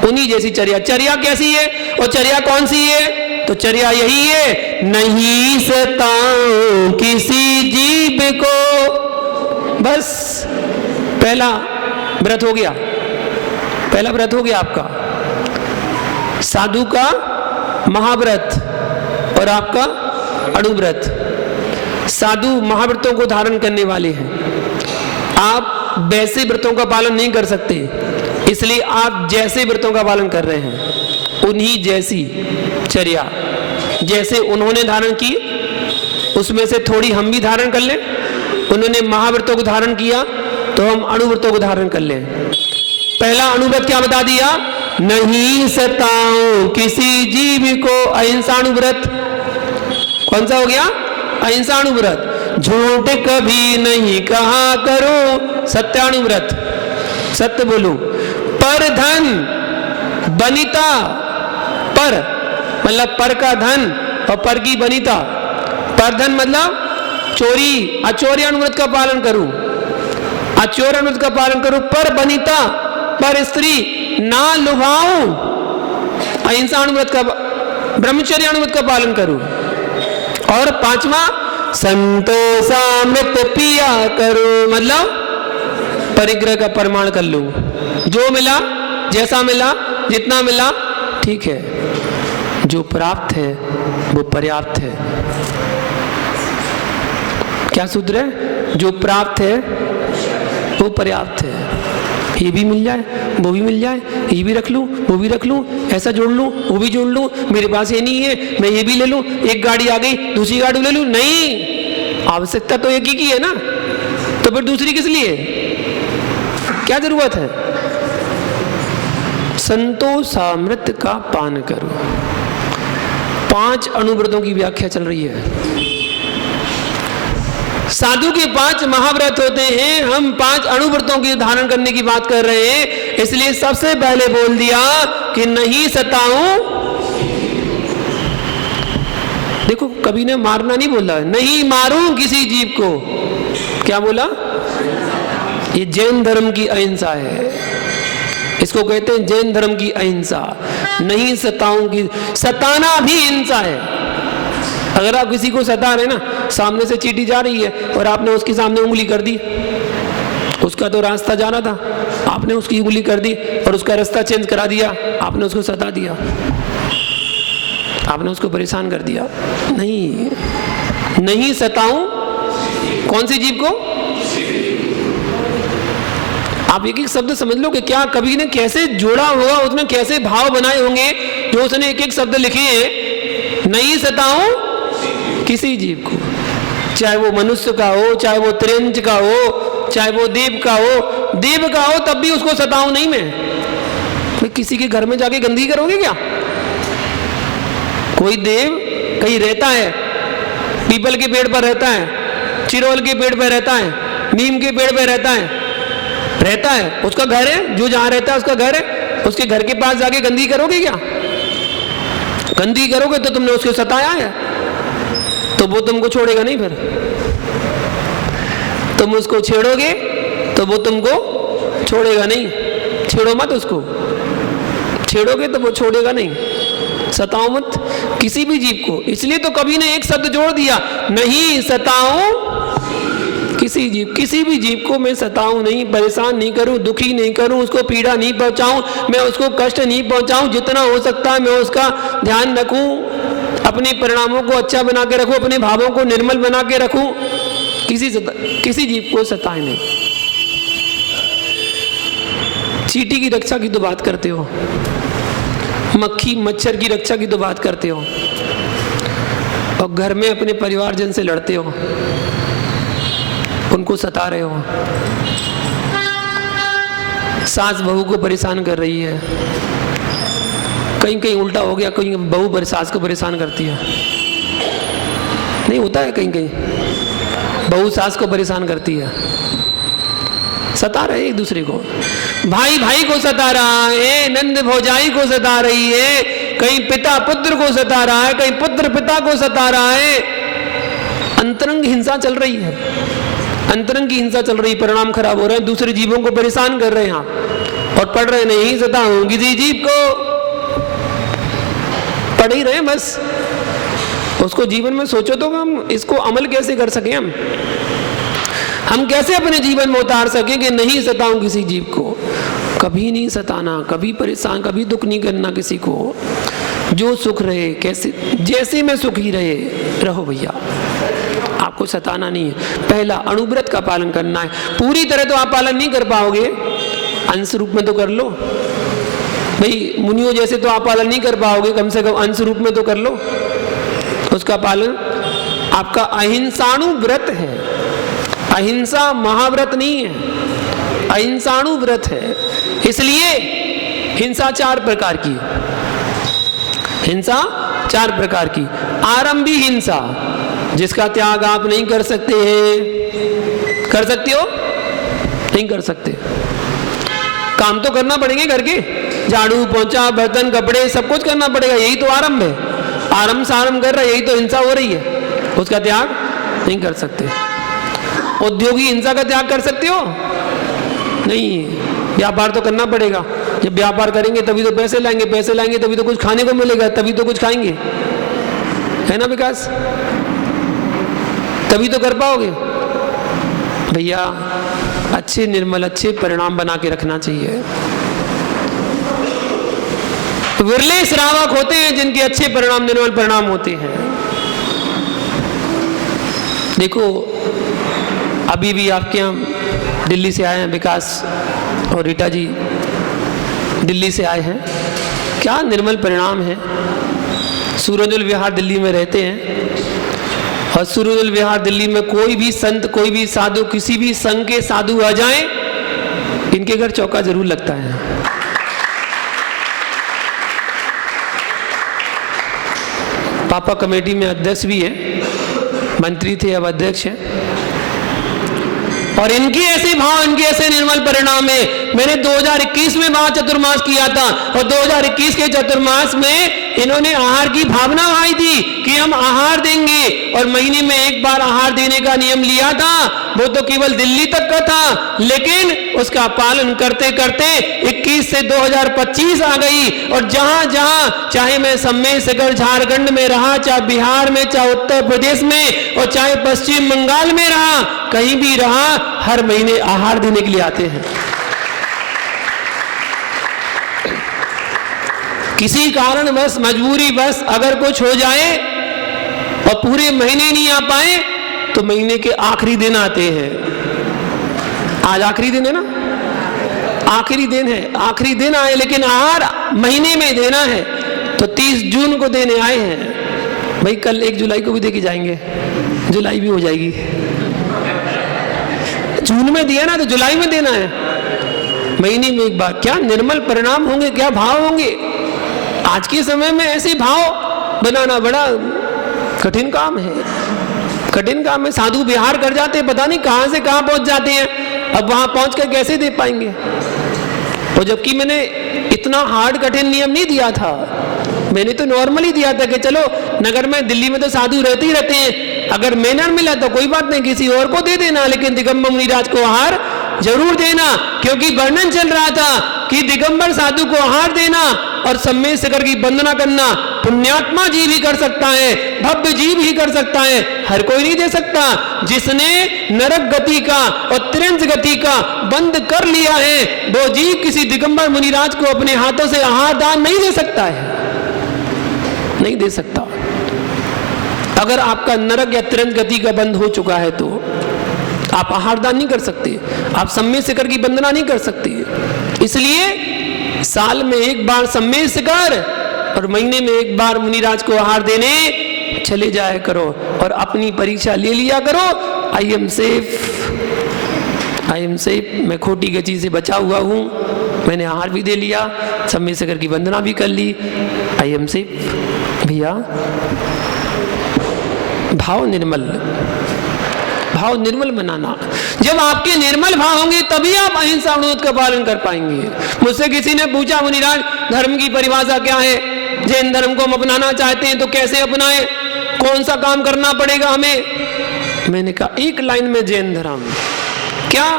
उन्हीं जैसी चर्या। चर्या कैसी है और चर्या कौन सी है? तो चर्या यही है, नहीं सताऊं किसी जीव को। बस पहला व्रत हो गया, पहला व्रत हो गया आपका, साधु का महाव्रत और आपका अणुव्रत। साधु महाव्रतों को धारण करने वाले हैं, आप वैसे व्रतों का पालन नहीं कर सकते, इसलिए आप जैसे व्रतों का पालन कर रहे हैं। उन्हीं जैसी चर्या, जैसे उन्होंने धारण की उसमें से थोड़ी हम भी धारण कर लें। उन्होंने महाव्रतों को धारण किया तो हम अणुव्रतों को धारण कर लें। पहला अणुव्रत क्या बता दिया? नहीं सताऊं किसी जीव को, अहिंसाणुव्रत। कौन सा हो गया? अहिंसाणुव्रत। झूठ कभी नहीं कहा करो, सत्याणुव्रत, सत्य बोलूं। पर धन बनिता, पर मतलब पर का धन और पर की बनिता। पर धन मतलब चोरी, अचौर्य अनुव्रत का पालन करूं, अचौर्य अनुव्रत का पालन करूं। पर बनिता, पर स्त्री ना लुभाऊं, अहिंसाणुव्रत का, ब्रह्मचर्य अनुव्रत का पालन करूं। और 5वां संतोषामृत पिया करो, मतलब परिग्रह का प्रमाण कर लूं। जो मिला, जैसा मिला, जितना मिला ठीक है, जो प्राप्त है वो पर्याप्त है। क्या सूत्र है? जो प्राप्त है वो पर्याप्त है। ये भी मिल जाए, वो भी मिल जाए, ये भी रख लूं, वो भी रख लूं, ऐसा जोड़ लूं, वो भी जोड़ लूं, मेरे पास ये नहीं है मैं ये भी ले लूं, एक गाड़ी आ गई दूसरी गाड़ी ले लूं। नहीं, आवश्यकता तो एक ही की है ना, तो फिर दूसरी किस लिए? क्या जरूरत है? संतोषामृत का पान करो। 5 अणुव्रतों की व्याख्या चल रही है। साधु के 5 महाव्रत होते हैं, हम 5 अणुव्रतों की धारण करने की बात कर रहे हैं। इसलिए सबसे पहले बोल दिया कि नहीं सताऊं। देखो कभी ने मारना नहीं बोला, नहीं मारूं किसी जीव को। क्या बोला? ये जैन धर्म की अहिंसा है, इसको कहते हैं जैन धर्म की अहिंसा। नहीं सताऊं की, सताना भी हिंसा है। अगर आप किसी को सता रहे ना, सामने से चींटी जा रही है और आपने उसके सामने उंगली कर दी, उसका तो रास्ता जाना था, आपने उसकी उंगली कर दी और उसका रास्ता चेंज करा दिया, आपने उसको सता दिया, आपने उसको परेशान कर दिया। नहीं, नहीं सताऊं कौन सी जीव को? आप एक एक शब्द समझ लो कि क्या कभी ने कैसे जोड़ा होगा, उसने कैसे भाव बनाए होंगे जो उसने एक एक शब्द लिखे हैं। नहीं सताऊं किसी जीव को, चाहे वो मनुष्य का हो, चाहे वो त्रिंच का हो, चाहे वो देव का हो। देव का हो तब भी उसको सताऊं नहीं मैं किसी के घर में जाके गंदगी करोगे क्या? कोई देव कहीं रहता है, पीपल के पेड़ पर रहता है, चिरोल के पेड़ पर रहता है, नीम के पेड़ पर रहता है, उसका घर है, जो जहां रहता है उसका घर है, उसके घर के पास जाके गंदगी करोगे क्या? गंदगी करोगे तो तुमने उसको सताया है, तो वो तुमको छोड़ेगा नहीं। फिर तुम उसको छेड़ोगे तो वो तुमको छोड़ेगा नहीं। छेड़ो मत उसको, छेड़ोगे तो वो छोड़ेगा नहीं। सताओ मत किसी भी जीव को। इसलिए तो कभी ने एक शब्द जोड़ दिया, नहीं सताऊं किसी जीव, किसी भी जीव को मैं सताऊं नहीं, परेशान नहीं करूं, दुखी नहीं करूं, उसको पीड़ा नहीं पहुंचाऊं, मैं उसको कष्ट नहीं पहुंचाऊं। जितना हो सकता है मैं उसका ध्यान रखूं, अपने परिणामों को अच्छा बना के रखूं, अपने भावों को निर्मल बना के रखूं। किसी जीव को सताए नहीं। चींटी की रक्षा की तो बात करते हो, मक्खी मच्छर की रक्षा की तो बात करते हो, और घर में अपने परिवारजन से लड़ते हो, उनको सता रहे हो। सास बहू को परेशान कर रही है, कहीं कहीं उल्टा हो गया, कहीं बहू सास को परेशान करती है, नहीं होता है, कहीं कहीं बहू सास को परेशान करती है, सता रहे एक दूसरे को, भाई भाई को सता रहा है, नंद भौजाई को सता रही है, कहीं पिता पुत्र को सता रहा है, कहीं पुत्र पिता को सता रहा है, अंतरंग हिंसा चल रही है, अंतरंग की हिंसा चल रही, परिणाम खराब हो रहे हैं, दूसरे जीवों को परेशान कर रहे हैं आप, और पढ़ रहे नहीं सताऊं किसी जीव को, पढ़ ही रहे बस, उसको जीवन में सोचो तो हम इसको अमल कैसे कर सकें, हम कैसे अपने जीवन में उतार सकें कि नहीं सताऊं किसी जीव को, कभी नहीं सताना, कभी परेशान, कभी दुख नहीं करना किसी को, जो सुख रहे, कैसे जैसे में सुखी रहे रहो भैया, आपको सताना नहीं है। पहला अणुव्रत का पालन करना है, पूरी तरह तो आप पालन नहीं कर पाओगे, अंश रूप में तो कर लो भाई, मुनियों जैसे तो आप पालन नहीं कर पाओगे, कम से कम अंश रूप में तो कर लो उसका पालन। आपका अहिंसाणु व्रत है, अहिंसा महाव्रत नहीं है, अहिंसाणु व्रत है, इसलिए हिंसा 4 प्रकार की, हिंसा 4 प्रकार की। आरंभी हिंसा, जिसका त्याग आप नहीं कर सकते हैं, कर सकते हो? नहीं कर सकते, काम तो करना पड़ेंगे घर के, झाड़ू पोंछा बर्तन कपड़े सब कुछ करना पड़ेगा, यही तो आरंभ है, आरंभ सारंभ कर रहा है, यही तो हिंसा हो रही है, उसका त्याग नहीं कर सकते। औद्योगिक हिंसा का त्याग कर सकते हो? नहीं, व्यापार तो करना पड़ेगा, जब व्यापार करेंगे तभी तो पैसे लाएंगे, पैसे लाएंगे तभी तो कुछ खाने को मिलेगा, तभी तो कुछ खाएंगे, है ना विकास, तभी तो कर पाओगे भैया। अच्छे निर्मल अच्छे परिणाम बना के रखना चाहिए। विरले श्रावक होते हैं जिनके अच्छे परिणाम निर्मल परिणाम होते हैं। देखो अभी भी आपके यहाँ दिल्ली से आए हैं विकास और रीटा जी, दिल्ली से आए हैं, क्या निर्मल परिणाम है। सूरजल विहार दिल्ली में रहते हैं और सूरजल विहार दिल्ली में कोई भी संत कोई भी साधु किसी भी संघ के साधु आ जाएं, इनके घर चौका जरूर लगता है। पापा कमेटी में अध्यक्ष भी है, मंत्री थे अब अध्यक्ष हैं, और इनके ऐसे भाव इनके ऐसे निर्मल परिणाम है। मैंने 2021 में महा चतुर्मास किया था और 2021 के चतुर्मास में इन्होंने आहार की भावना आई थी कि हम आहार देंगे, और महीने में एक बार आहार देने का नियम लिया था, वो तो केवल दिल्ली तक का था, लेकिन उसका पालन करते करते 21 से 2025 आ गई, और जहां जहां चाहे मैं सम्मेद शिखर झारखंड में रहा, चाहे बिहार में, चाहे उत्तर प्रदेश में, और चाहे पश्चिम बंगाल में रहा, कहीं भी रहा, हर महीने आहार देने के लिए आते हैं। किसी कारण बस मजबूरी बस अगर कुछ हो जाए और पूरे महीने नहीं आ पाए तो महीने के आखिरी दिन आते हैं। आज आखिरी दिन है ना, आखिरी दिन है, आखिरी दिन आए, लेकिन आहार महीने में देना है, तो 30 जून को देने आए हैं भाई। कल 1 जुलाई को भी दे के जाएंगे, जुलाई भी हो जाएगी, जून में दिया ना तो जुलाई में देना है, महीने में एक बार। क्या निर्मल परिणाम होंगे, क्या भाव होंगे। आज के समय में ऐसे भाव बनाना बड़ा कठिन काम है, कठिन काम है। साधु विहार कर जाते हैं, पता नहीं कहां से कहां पहुंच जाते हैं, अब वहां पहुंचकर कैसे दे पाएंगे। और जबकि मैंने इतना हार्ड कठिन नियम नहीं दिया था, मैंने तो नॉर्मली दिया था कि चलो नगर में दिल्ली में तो साधु रहते ही रहते हैं, अगर मैनर मिला तो कोई बात नहीं, किसी और को दे देना, लेकिन दिगंबर मुनिराज को आहार जरूर देना, क्योंकि वर्णन चल रहा था कि दिगंबर साधु को आहार देना और सम्मेद शिखर की वंदना करना पुण्यात्मा जीव ही कर सकता है, भव्य जीव ही कर सकता है, हर कोई नहीं दे सकता। जिसने नरक गति का और त्रिंज गति का बंद कर लिया है, वो जीव किसी दिगंबर मुनिराज को अपने हाथों से आहार दान नहीं दे सकता है, नहीं दे सकता। अगर आपका नरक या त्रिंज गति का बंद हो चुका है तो आप आहार दान नहीं कर सकते, आप सम्मेद शिखर की वंदना नहीं कर सकते। इसलिए साल में एक बार सम्मेद शिखर और महीने में एक बार मुनिराज को आहार देने चले जाया करो, और अपनी परीक्षा ले लिया करो। आई एम सेफ, मैं खोटी गति से बचा हुआ हूं, मैंने आहार भी दे लिया, चंद्रशेखर की वंदना भी कर ली, आई एम से भैया भाव निर्मल बनाना। जब आपके निर्मल भाव होंगे तभी आप अहिंसा अवरोध का पालन कर पाएंगे। मुझसे किसी ने पूछा, मुनिराज धर्म की परिभाषा क्या है? जैन धर्म को हम अपनाना चाहते हैं तो कैसे अपनाएं, कौन सा काम करना पड़ेगा हमें? मैंने कहा एक लाइन में जैन धर्म क्या?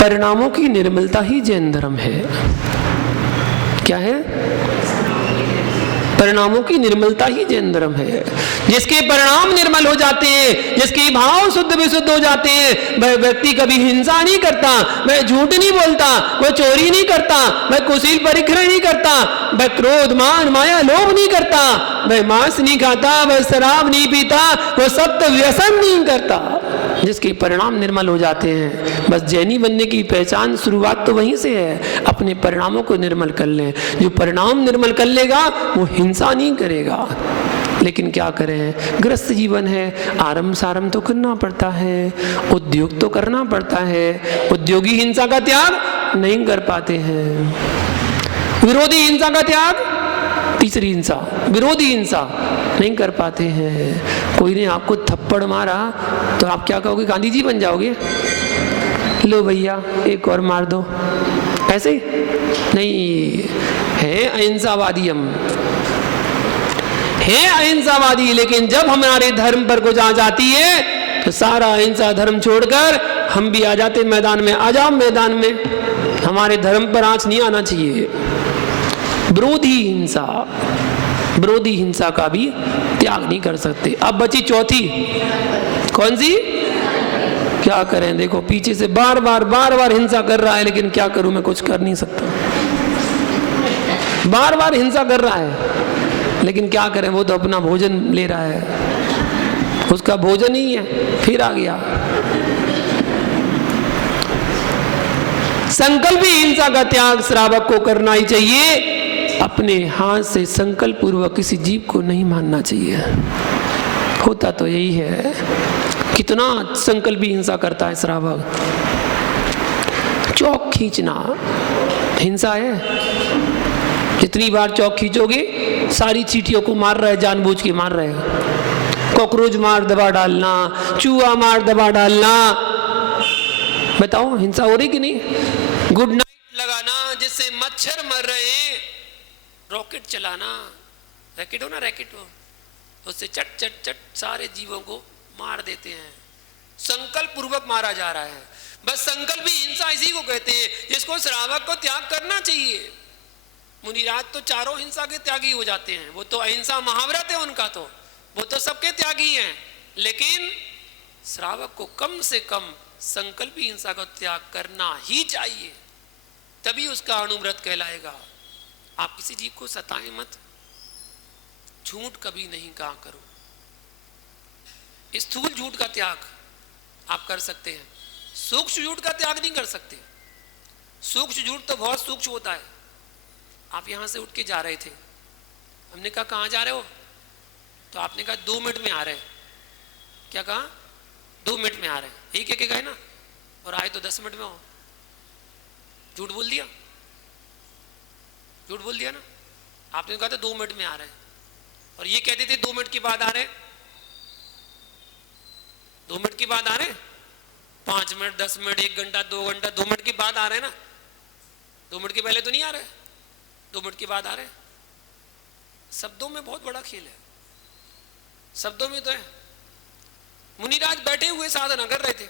परिणामों की निर्मलता ही जैन धर्म है। क्या है? परिणामों की निर्मलता ही जैन धर्म है। जिसके परिणाम निर्मल हो जाते हैं, जिसके भाव शुद्ध विशुद्ध हो जाते हैं, वह व्यक्ति कभी हिंसा नहीं करता, वह झूठ नहीं बोलता, वह चोरी नहीं करता, वह कुशील परिग्रह नहीं करता, वह क्रोध मान माया लोभ नहीं करता, वह मांस नहीं खाता, वह शराब नहीं पीता, वह सत्य व्यसन नहीं करता। जिसके परिणाम निर्मल हो जाते हैं, बस जैनी बनने की पहचान शुरुआत तो वहीं से है। अपने परिणामों को निर्मल कर लें। जो परिणाम निर्मल कर लेगा वो हिंसा नहीं करेगा। लेकिन क्या करें, ग्रस्त जीवन है, आरंभ सारंभ तो करना पड़ता है, उद्योग तो करना पड़ता है। उद्योगी हिंसा का त्याग नहीं कर पाते हैं, विरोधी हिंसा का त्याग, तीसरी हिंसा विरोधी हिंसा नहीं कर पाते हैं। कोई ने आपको थप्पड़ मारा तो आप क्या कहोगे? गांधी जी बन जाओगे? लो भैया एक और मार दो, ऐसे नहीं है। अहिंसावादी हम है, अहिंसावादी। लेकिन जब हमारे धर्म पर कुछ आ जाती है तो सारा अहिंसा धर्म छोड़कर हम भी आ जाते मैदान में। आ जाओ मैदान में, हमारे धर्म पर आंच नहीं आना चाहिए। विरोधी हिंसा का भी त्याग नहीं कर सकते। अब बची चौथी, कौन सी? क्या करें? देखो पीछे से बार बार हिंसा कर रहा है, लेकिन क्या करूं मैं, कुछ कर नहीं सकता। बार बार हिंसा कर रहा है, लेकिन क्या करें, वो तो अपना भोजन ले रहा है, उसका भोजन ही है, फिर आ गया। संकल्प ही हिंसा का त्याग श्रावक को करना ही चाहिए। अपने हाथ से संकल्प पूर्वक किसी जीव को नहीं मारना चाहिए। होता तो यही है, कितना संकल्प भी हिंसा करता है श्रावक। चौक खींचना हिंसा है। जितनी बार चौक खींचोगे, सारी चींटियों को मार रहे, जानबूझ के मार रहे। कॉकरोच मार दबा डालना, चूहा मार दबा डालना, बताओ हिंसा हो रही कि नहीं? गुड नाइट लगाना जिससे मच्छर मर रहे हैं, रॉकेट चलाना, रैकेट हो ना, रैकेट हो, उससे चट चट चट सारे जीवों को मार देते हैं। संकल्प पूर्वक मारा जा रहा है। बस संकल्प ही हिंसा इसी को कहते हैं, जिसको श्रावक को त्याग करना चाहिए। मुनिराज तो चारों हिंसा के त्यागी हो जाते हैं, वो तो अहिंसा महाव्रत है उनका, तो वो तो सबके त्यागी हैं। लेकिन श्रावक को कम से कम संकल्प हिंसा का त्याग करना ही चाहिए, तभी उसका अणुव्रत कहलाएगा। आप किसी जीव को सताएं मत, झूठ कभी नहीं कहा करो। स्थूल झूठ का त्याग आप कर सकते हैं, सूक्ष्म झूठ का त्याग नहीं कर सकते। सूक्ष्म झूठ तो बहुत सूक्ष्म होता है। आप यहां से उठ के जा रहे थे, हमने कहा कहां जा रहे हो? तो आपने कहा 2 मिनट में आ रहे हैं। क्या कहा? 2 मिनट में आ रहे हैं। यही कह के गए ना, और आए तो 10 मिनट में हो। झूठ बोल दिया, झूठ बोल दिया ना। आपने कहा था 2 मिनट में आ रहे हैं, और ये कहते थे 2 मिनट के बाद आ रहे हैं। 2 मिनट के बाद आ रहे हैं, 5 मिनट, 10 मिनट, 1 घंटा, 2 घंटा, 2 मिनट के बाद आ रहे हैं ना। 2 मिनट के पहले तो नहीं आ रहे, 2 मिनट के बाद आ रहे हैं। शब्दों में बहुत बड़ा खेल है, शब्दों में तो है। मुनिराज बैठे हुए साधना कर रहे थे,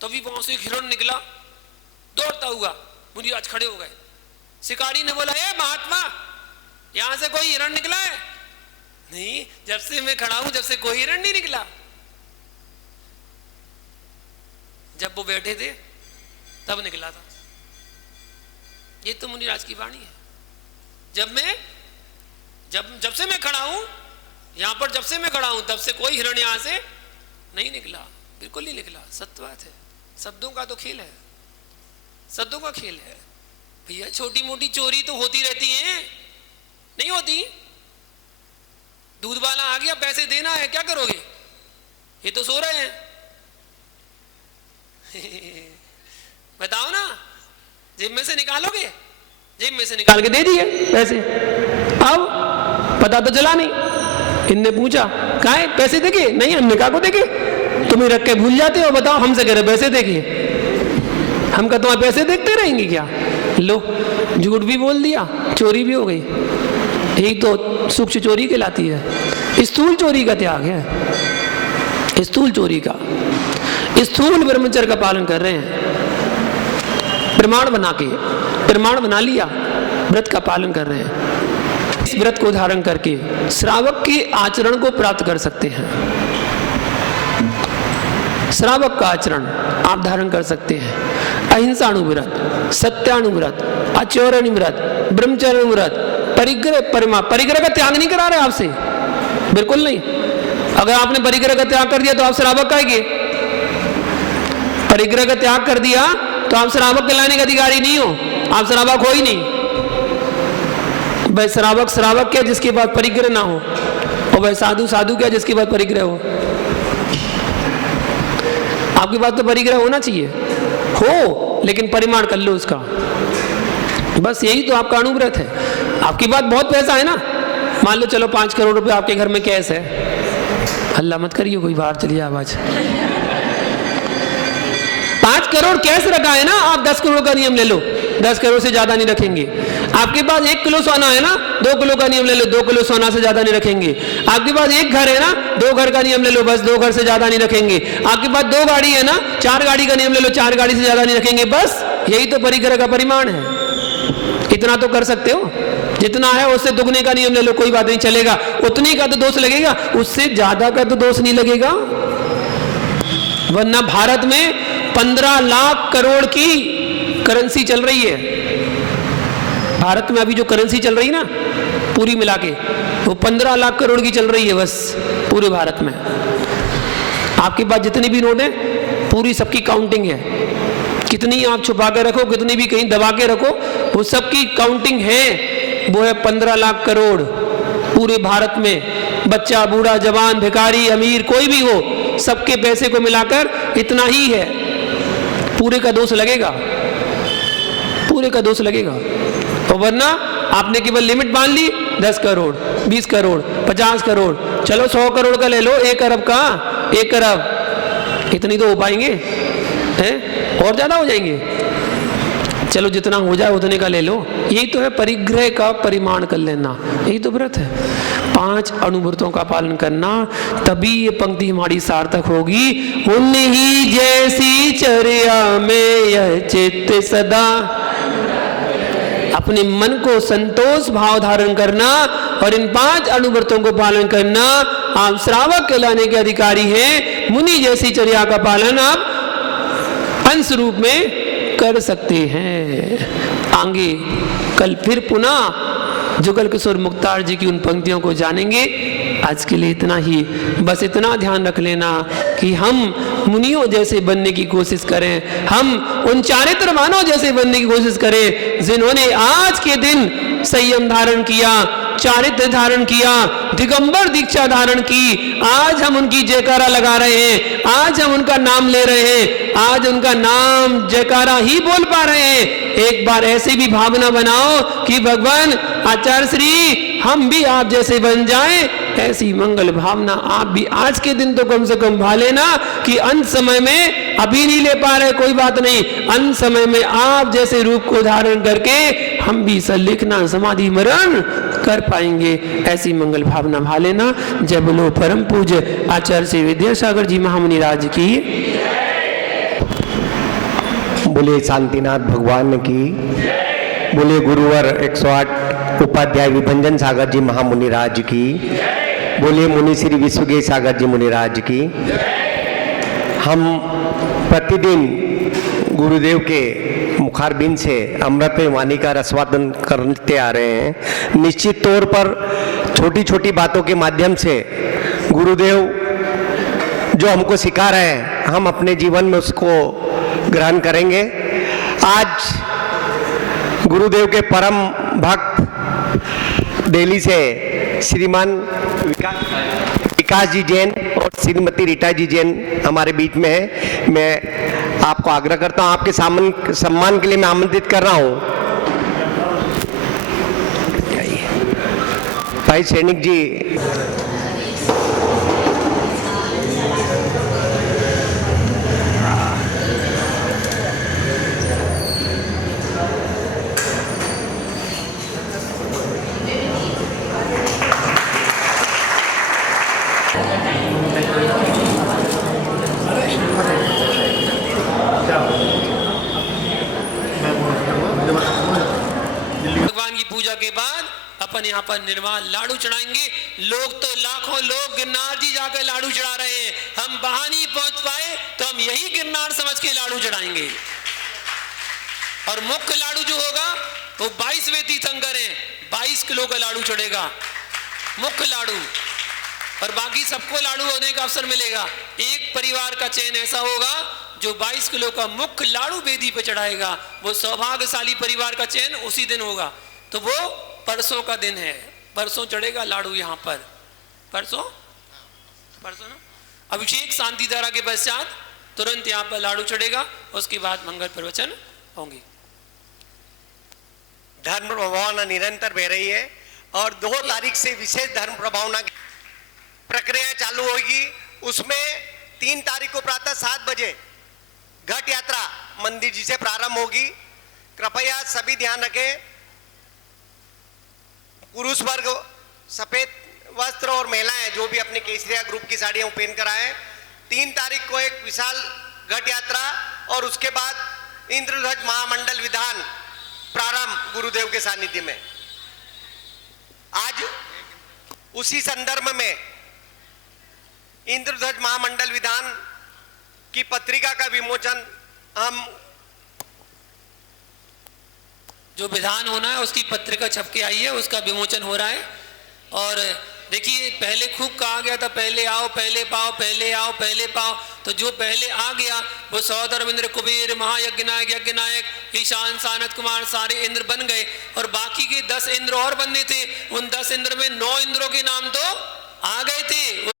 तभी वहां से हिरण निकला दौड़ता हुआ। मुनिराज खड़े हो गए। शिकारी ने बोला, ए महात्मा, यहां से कोई हिरण निकला है? नहीं, जब से मैं खड़ा हूं, जब से कोई हिरण नहीं निकला। जब वो बैठे थे तब निकला था। ये तो मुनिराज की वाणी है। जब से मैं खड़ा हूं यहां पर, जब से मैं खड़ा हूं तब से कोई हिरण यहां से नहीं निकला, बिल्कुल नहीं निकला। सत्य बात है। शब्दों का तो खेल है, शब्दों का खेल है भैया। छोटी मोटी चोरी तो होती रहती है, नहीं होती? दूध वाला आ गया, पैसे देना है, क्या करोगे? ये तो सो रहे हैं। बताओ ना, जेब में से निकालोगे, जेब में से निकाल के दे दिए पैसे। अब पता तो चला नहीं, इनने पूछा कहा है पैसे देखे, नहीं हमने कहा को देखे, तुम्हें रख के भूल जाते हो, बताओ हमसे कह रहे पैसे देखे, हम का तुम्हारे पैसे देखते रहेंगे क्या। लो झूठ भी बोल दिया, चोरी भी हो गई। यही तो सूक्ष्म चोरी कहलाती है, स्थूल चोरी का त्याग है, स्थूल चोरी का। स्थूल ब्रह्मचर्य का पालन कर रहे हैं, प्रमाण बना के, प्रमाण बना लिया, व्रत का पालन कर रहे हैं। इस व्रत को धारण करके श्रावक के आचरण को प्राप्त कर सकते हैं। श्रावक का आचरण आप धारण कर सकते हैं। अहिंसाणुव्रत, सत्याणुव्रत, आचरणव्रत, ब्रह्मचर्यव्रत, परिग्रह परिग्रह का त्याग नहीं करा रहे आपसे, बिल्कुल नहीं। अगर आपने परिग्रह का त्याग कर दिया तो आप श्रावक कहेंगे, परिग्रह का त्याग कर दिया तो आप श्रावक कहलाने के अधिकारी नहीं हो, आप श्रावक हो ही नहीं। भाई श्रावक श्रावक क्या जिसके पास परिग्रह ना हो, और भाई साधु साधु क्या जिसके पास परिग्रह हो। आपके पास तो परिग्रह होना चाहिए, हो लेकिन परिमाण कर लो उसका, बस यही तो आपका अनुव्रत है। आपके पास बहुत पैसा है ना, मान लो चलो 5 करोड़ रुपए आपके घर में कैश है, अल्लाह मत करिए कोई बाहर चलिए आवाज। 5 करोड़ कैश रखा है ना, आप 10 करोड़ का नियम ले लो, 10 करोड़ से ज्यादा नहीं रखेंगे। आपके पास 1 किलो सोना है ना, 2 किलो का नियम ले लो, 2 किलो सोना से ज्यादा नहीं रखेंगे। आपके पास 1 घर है ना, 2 घर का नियम ले लो, बस 2 घर से ज्यादा नहीं रखेंगे। आपके पास 2 गाड़ी है ना, 4 गाड़ी का नियम ले लो, 4 गाड़ी से ज्यादा नहीं रखेंगे। बस यही तो परिग्रह का परिमाण है, इतना तो कर सकते हो। जितना है उससे दुगने का नियम ले लो, कोई बात नहीं चलेगा, उतने का तो दोष लगेगा, उससे ज्यादा का तो दोष नहीं लगेगा। वरना भारत में 15 लाख करोड़ की करेंसी चल रही है। भारत में अभी जो करेंसी चल रही है ना पूरी मिला के, वो 15 लाख करोड़ की चल रही है बस पूरे भारत में। आपके पास जितनी भी नोट है पूरी सबकी काउंटिंग है, कितनी आप छुपा के रखो, कितनी भी कहीं दबा के रखो, वो सबकी काउंटिंग है। वो है 15 लाख करोड़ पूरे भारत में। बच्चा बूढ़ा जवान भिखारी अमीर कोई भी हो, सबके पैसे को मिलाकर इतना ही है। पूरे का दोष लगेगा, पूरे का दोष लगेगा। और वरना आपने केवल लिमिट मान ली 10 करोड़ 20 करोड़ 50 करोड़, चलो 100 करोड़ का ले लो, 1 अरब का, 1 अरब इतनी तो हो पाएंगे हैं, और ज्यादा हो जाएंगे। चलो जितना हो जाए उतने का ले लो। यही तो है परिग्रह का परिमाण कर लेना, यही तो व्रत है। 5 अणुव्रतों का पालन करना, तभी ये पंक्ति हमारी सार्थक होगी। उन्हीं जैसी चर्या में यह चित्त सदा, अपने मन को संतोष भाव धारण करना और इन 5 अणुव्रतों को पालन करना, आप श्रावक कहलाने के अधिकारी हैं। मुनि जैसी चर्या का पालन आप अंश रूप में कर सकते हैं। आगे कल फिर पुनः जुगल किशोर मुख्तार जी की उन पंक्तियों को जानेंगे। आज के लिए इतना ही, बस इतना ध्यान रख लेना कि हम मुनियों जैसे बनने की कोशिश करें, हम उन चारित्रवानों जैसे बनने की कोशिश करें जिन्होंने आज के दिन संयम धारण किया, चारित्र धारण किया, दिगंबर दीक्षा धारण की। आज हम उनकी जयकारा लगा रहे हैं, आज हम उनका नाम ले रहे हैं, आज उनका नाम जयकारा ही बोल पा रहे हैं। एक बार ऐसे भी भावना बनाओ कि भगवान आचार्य श्री हम भी आप जैसे बन जाएं। ऐसी मंगल भावना आप भी आज के दिन तो कम से कम भा लेना कि अंत समय में, अभी नहीं ले पा रहे कोई बात नहीं, अंत समय में आप जैसे रूप को धारण करके हम भी सल्लेखना समाधि मरण कर पाएंगे। ऐसी मंगल भावना भा लेना। जय बोलो परम पूज्य आचार्य श्री विद्यासागर जी महामुनि राज की। बोले शांतिनाथ भगवान की। बोले गुरुवर 108 उपाध्याय विभंजन सागर जी महामुनि राज की। बोले मुनि श्री विश्वगे सागर जी मुनि राज की। हम प्रतिदिन गुरुदेव के मुखारबिंद से अमृत वाणी का रसवादन करते आ रहे हैं। निश्चित तौर पर छोटी छोटी बातों के माध्यम से गुरुदेव जो हमको सिखा रहे हैं हम अपने जीवन में उसको ग्रहण करेंगे। आज गुरुदेव के परम भक्त दिल्ली से श्रीमान विकास जी जैन और श्रीमती रीटा जी जैन हमारे बीच में है। मैं आपको आग्रह करता हूं, आपके सम्मान के लिए मैं आमंत्रित कर रहा हूं। भाई सैनिक जी, भगवान की पूजा के बाद अपन यहाँ पर निर्वाल लाडू चढ़ाएंगे। लोग तो लाखों लोग गिरनार जी जाकर लाडू चढ़ा रहे हैं, हम वहां नहीं पहुंच पाए तो हम यही गिरनार समझ के लाडू चढ़ाएंगे। और मुख्य लाडू जो होगा वो 22वें तीर्थंकर है, 22 किलो का लाडू चढ़ेगा मुख्य लाडू, और बाकी सबको लाडू होने का अवसर मिलेगा। एक परिवार का चयन ऐसा होगा जो 22 किलो का मुख्य लाडू वेदी पे चढ़ाएगा, वो सौभाग्यशाली परिवार का चयन उसी दिन होगा। तो वो परसों का दिन है, परसों चढ़ेगा लाडू यहाँ पर, परसों ना अभिषेक शांति धारा के पश्चात तुरंत यहाँ पर लाडू चढ़ेगा, उसके बाद मंगल प्रवचन होंगे। धर्म प्रभावना निरंतर बह रही है और 2 तारीख से विशेष धर्म प्रभावना की प्रक्रिया चालू होगी। उसमें 3 तारीख को प्रातः 7 बजे घट यात्रा मंदिर जी से प्रारंभ होगी। कृपया सभी ध्यान रखें, पुरुष वर्ग सफेद वस्त्र और महिलाएं जो भी अपने केसरिया ग्रुप की साड़ियां पहन कर आए। 3 तारीख को एक विशाल घट यात्रा और उसके बाद इंद्रध्वज महामंडल विधान प्रारंभ गुरुदेव के सानिध्य में। आज उसी संदर्भ में इंद्रध्वज महामंडल विधान की पत्रिका का विमोचन हम जो विधान होना है उसकी पत्रिका छप के आई है, उसका विमोचन हो रहा है। और देखिए पहले खूब कहा गया था पहले आओ पहले पाओ, पहले आओ पहले पाओ, तो जो पहले आ गया वो सौदर इंद्र कुबेर महायज्ञ नायक यज्ञ नायक ईशान सानत कुमार सारे इंद्र बन गए, और बाकी के 10 इंद्र और बनने थे। उन 10 इंद्र में 9 इंद्रों के नाम तो आ गए थे।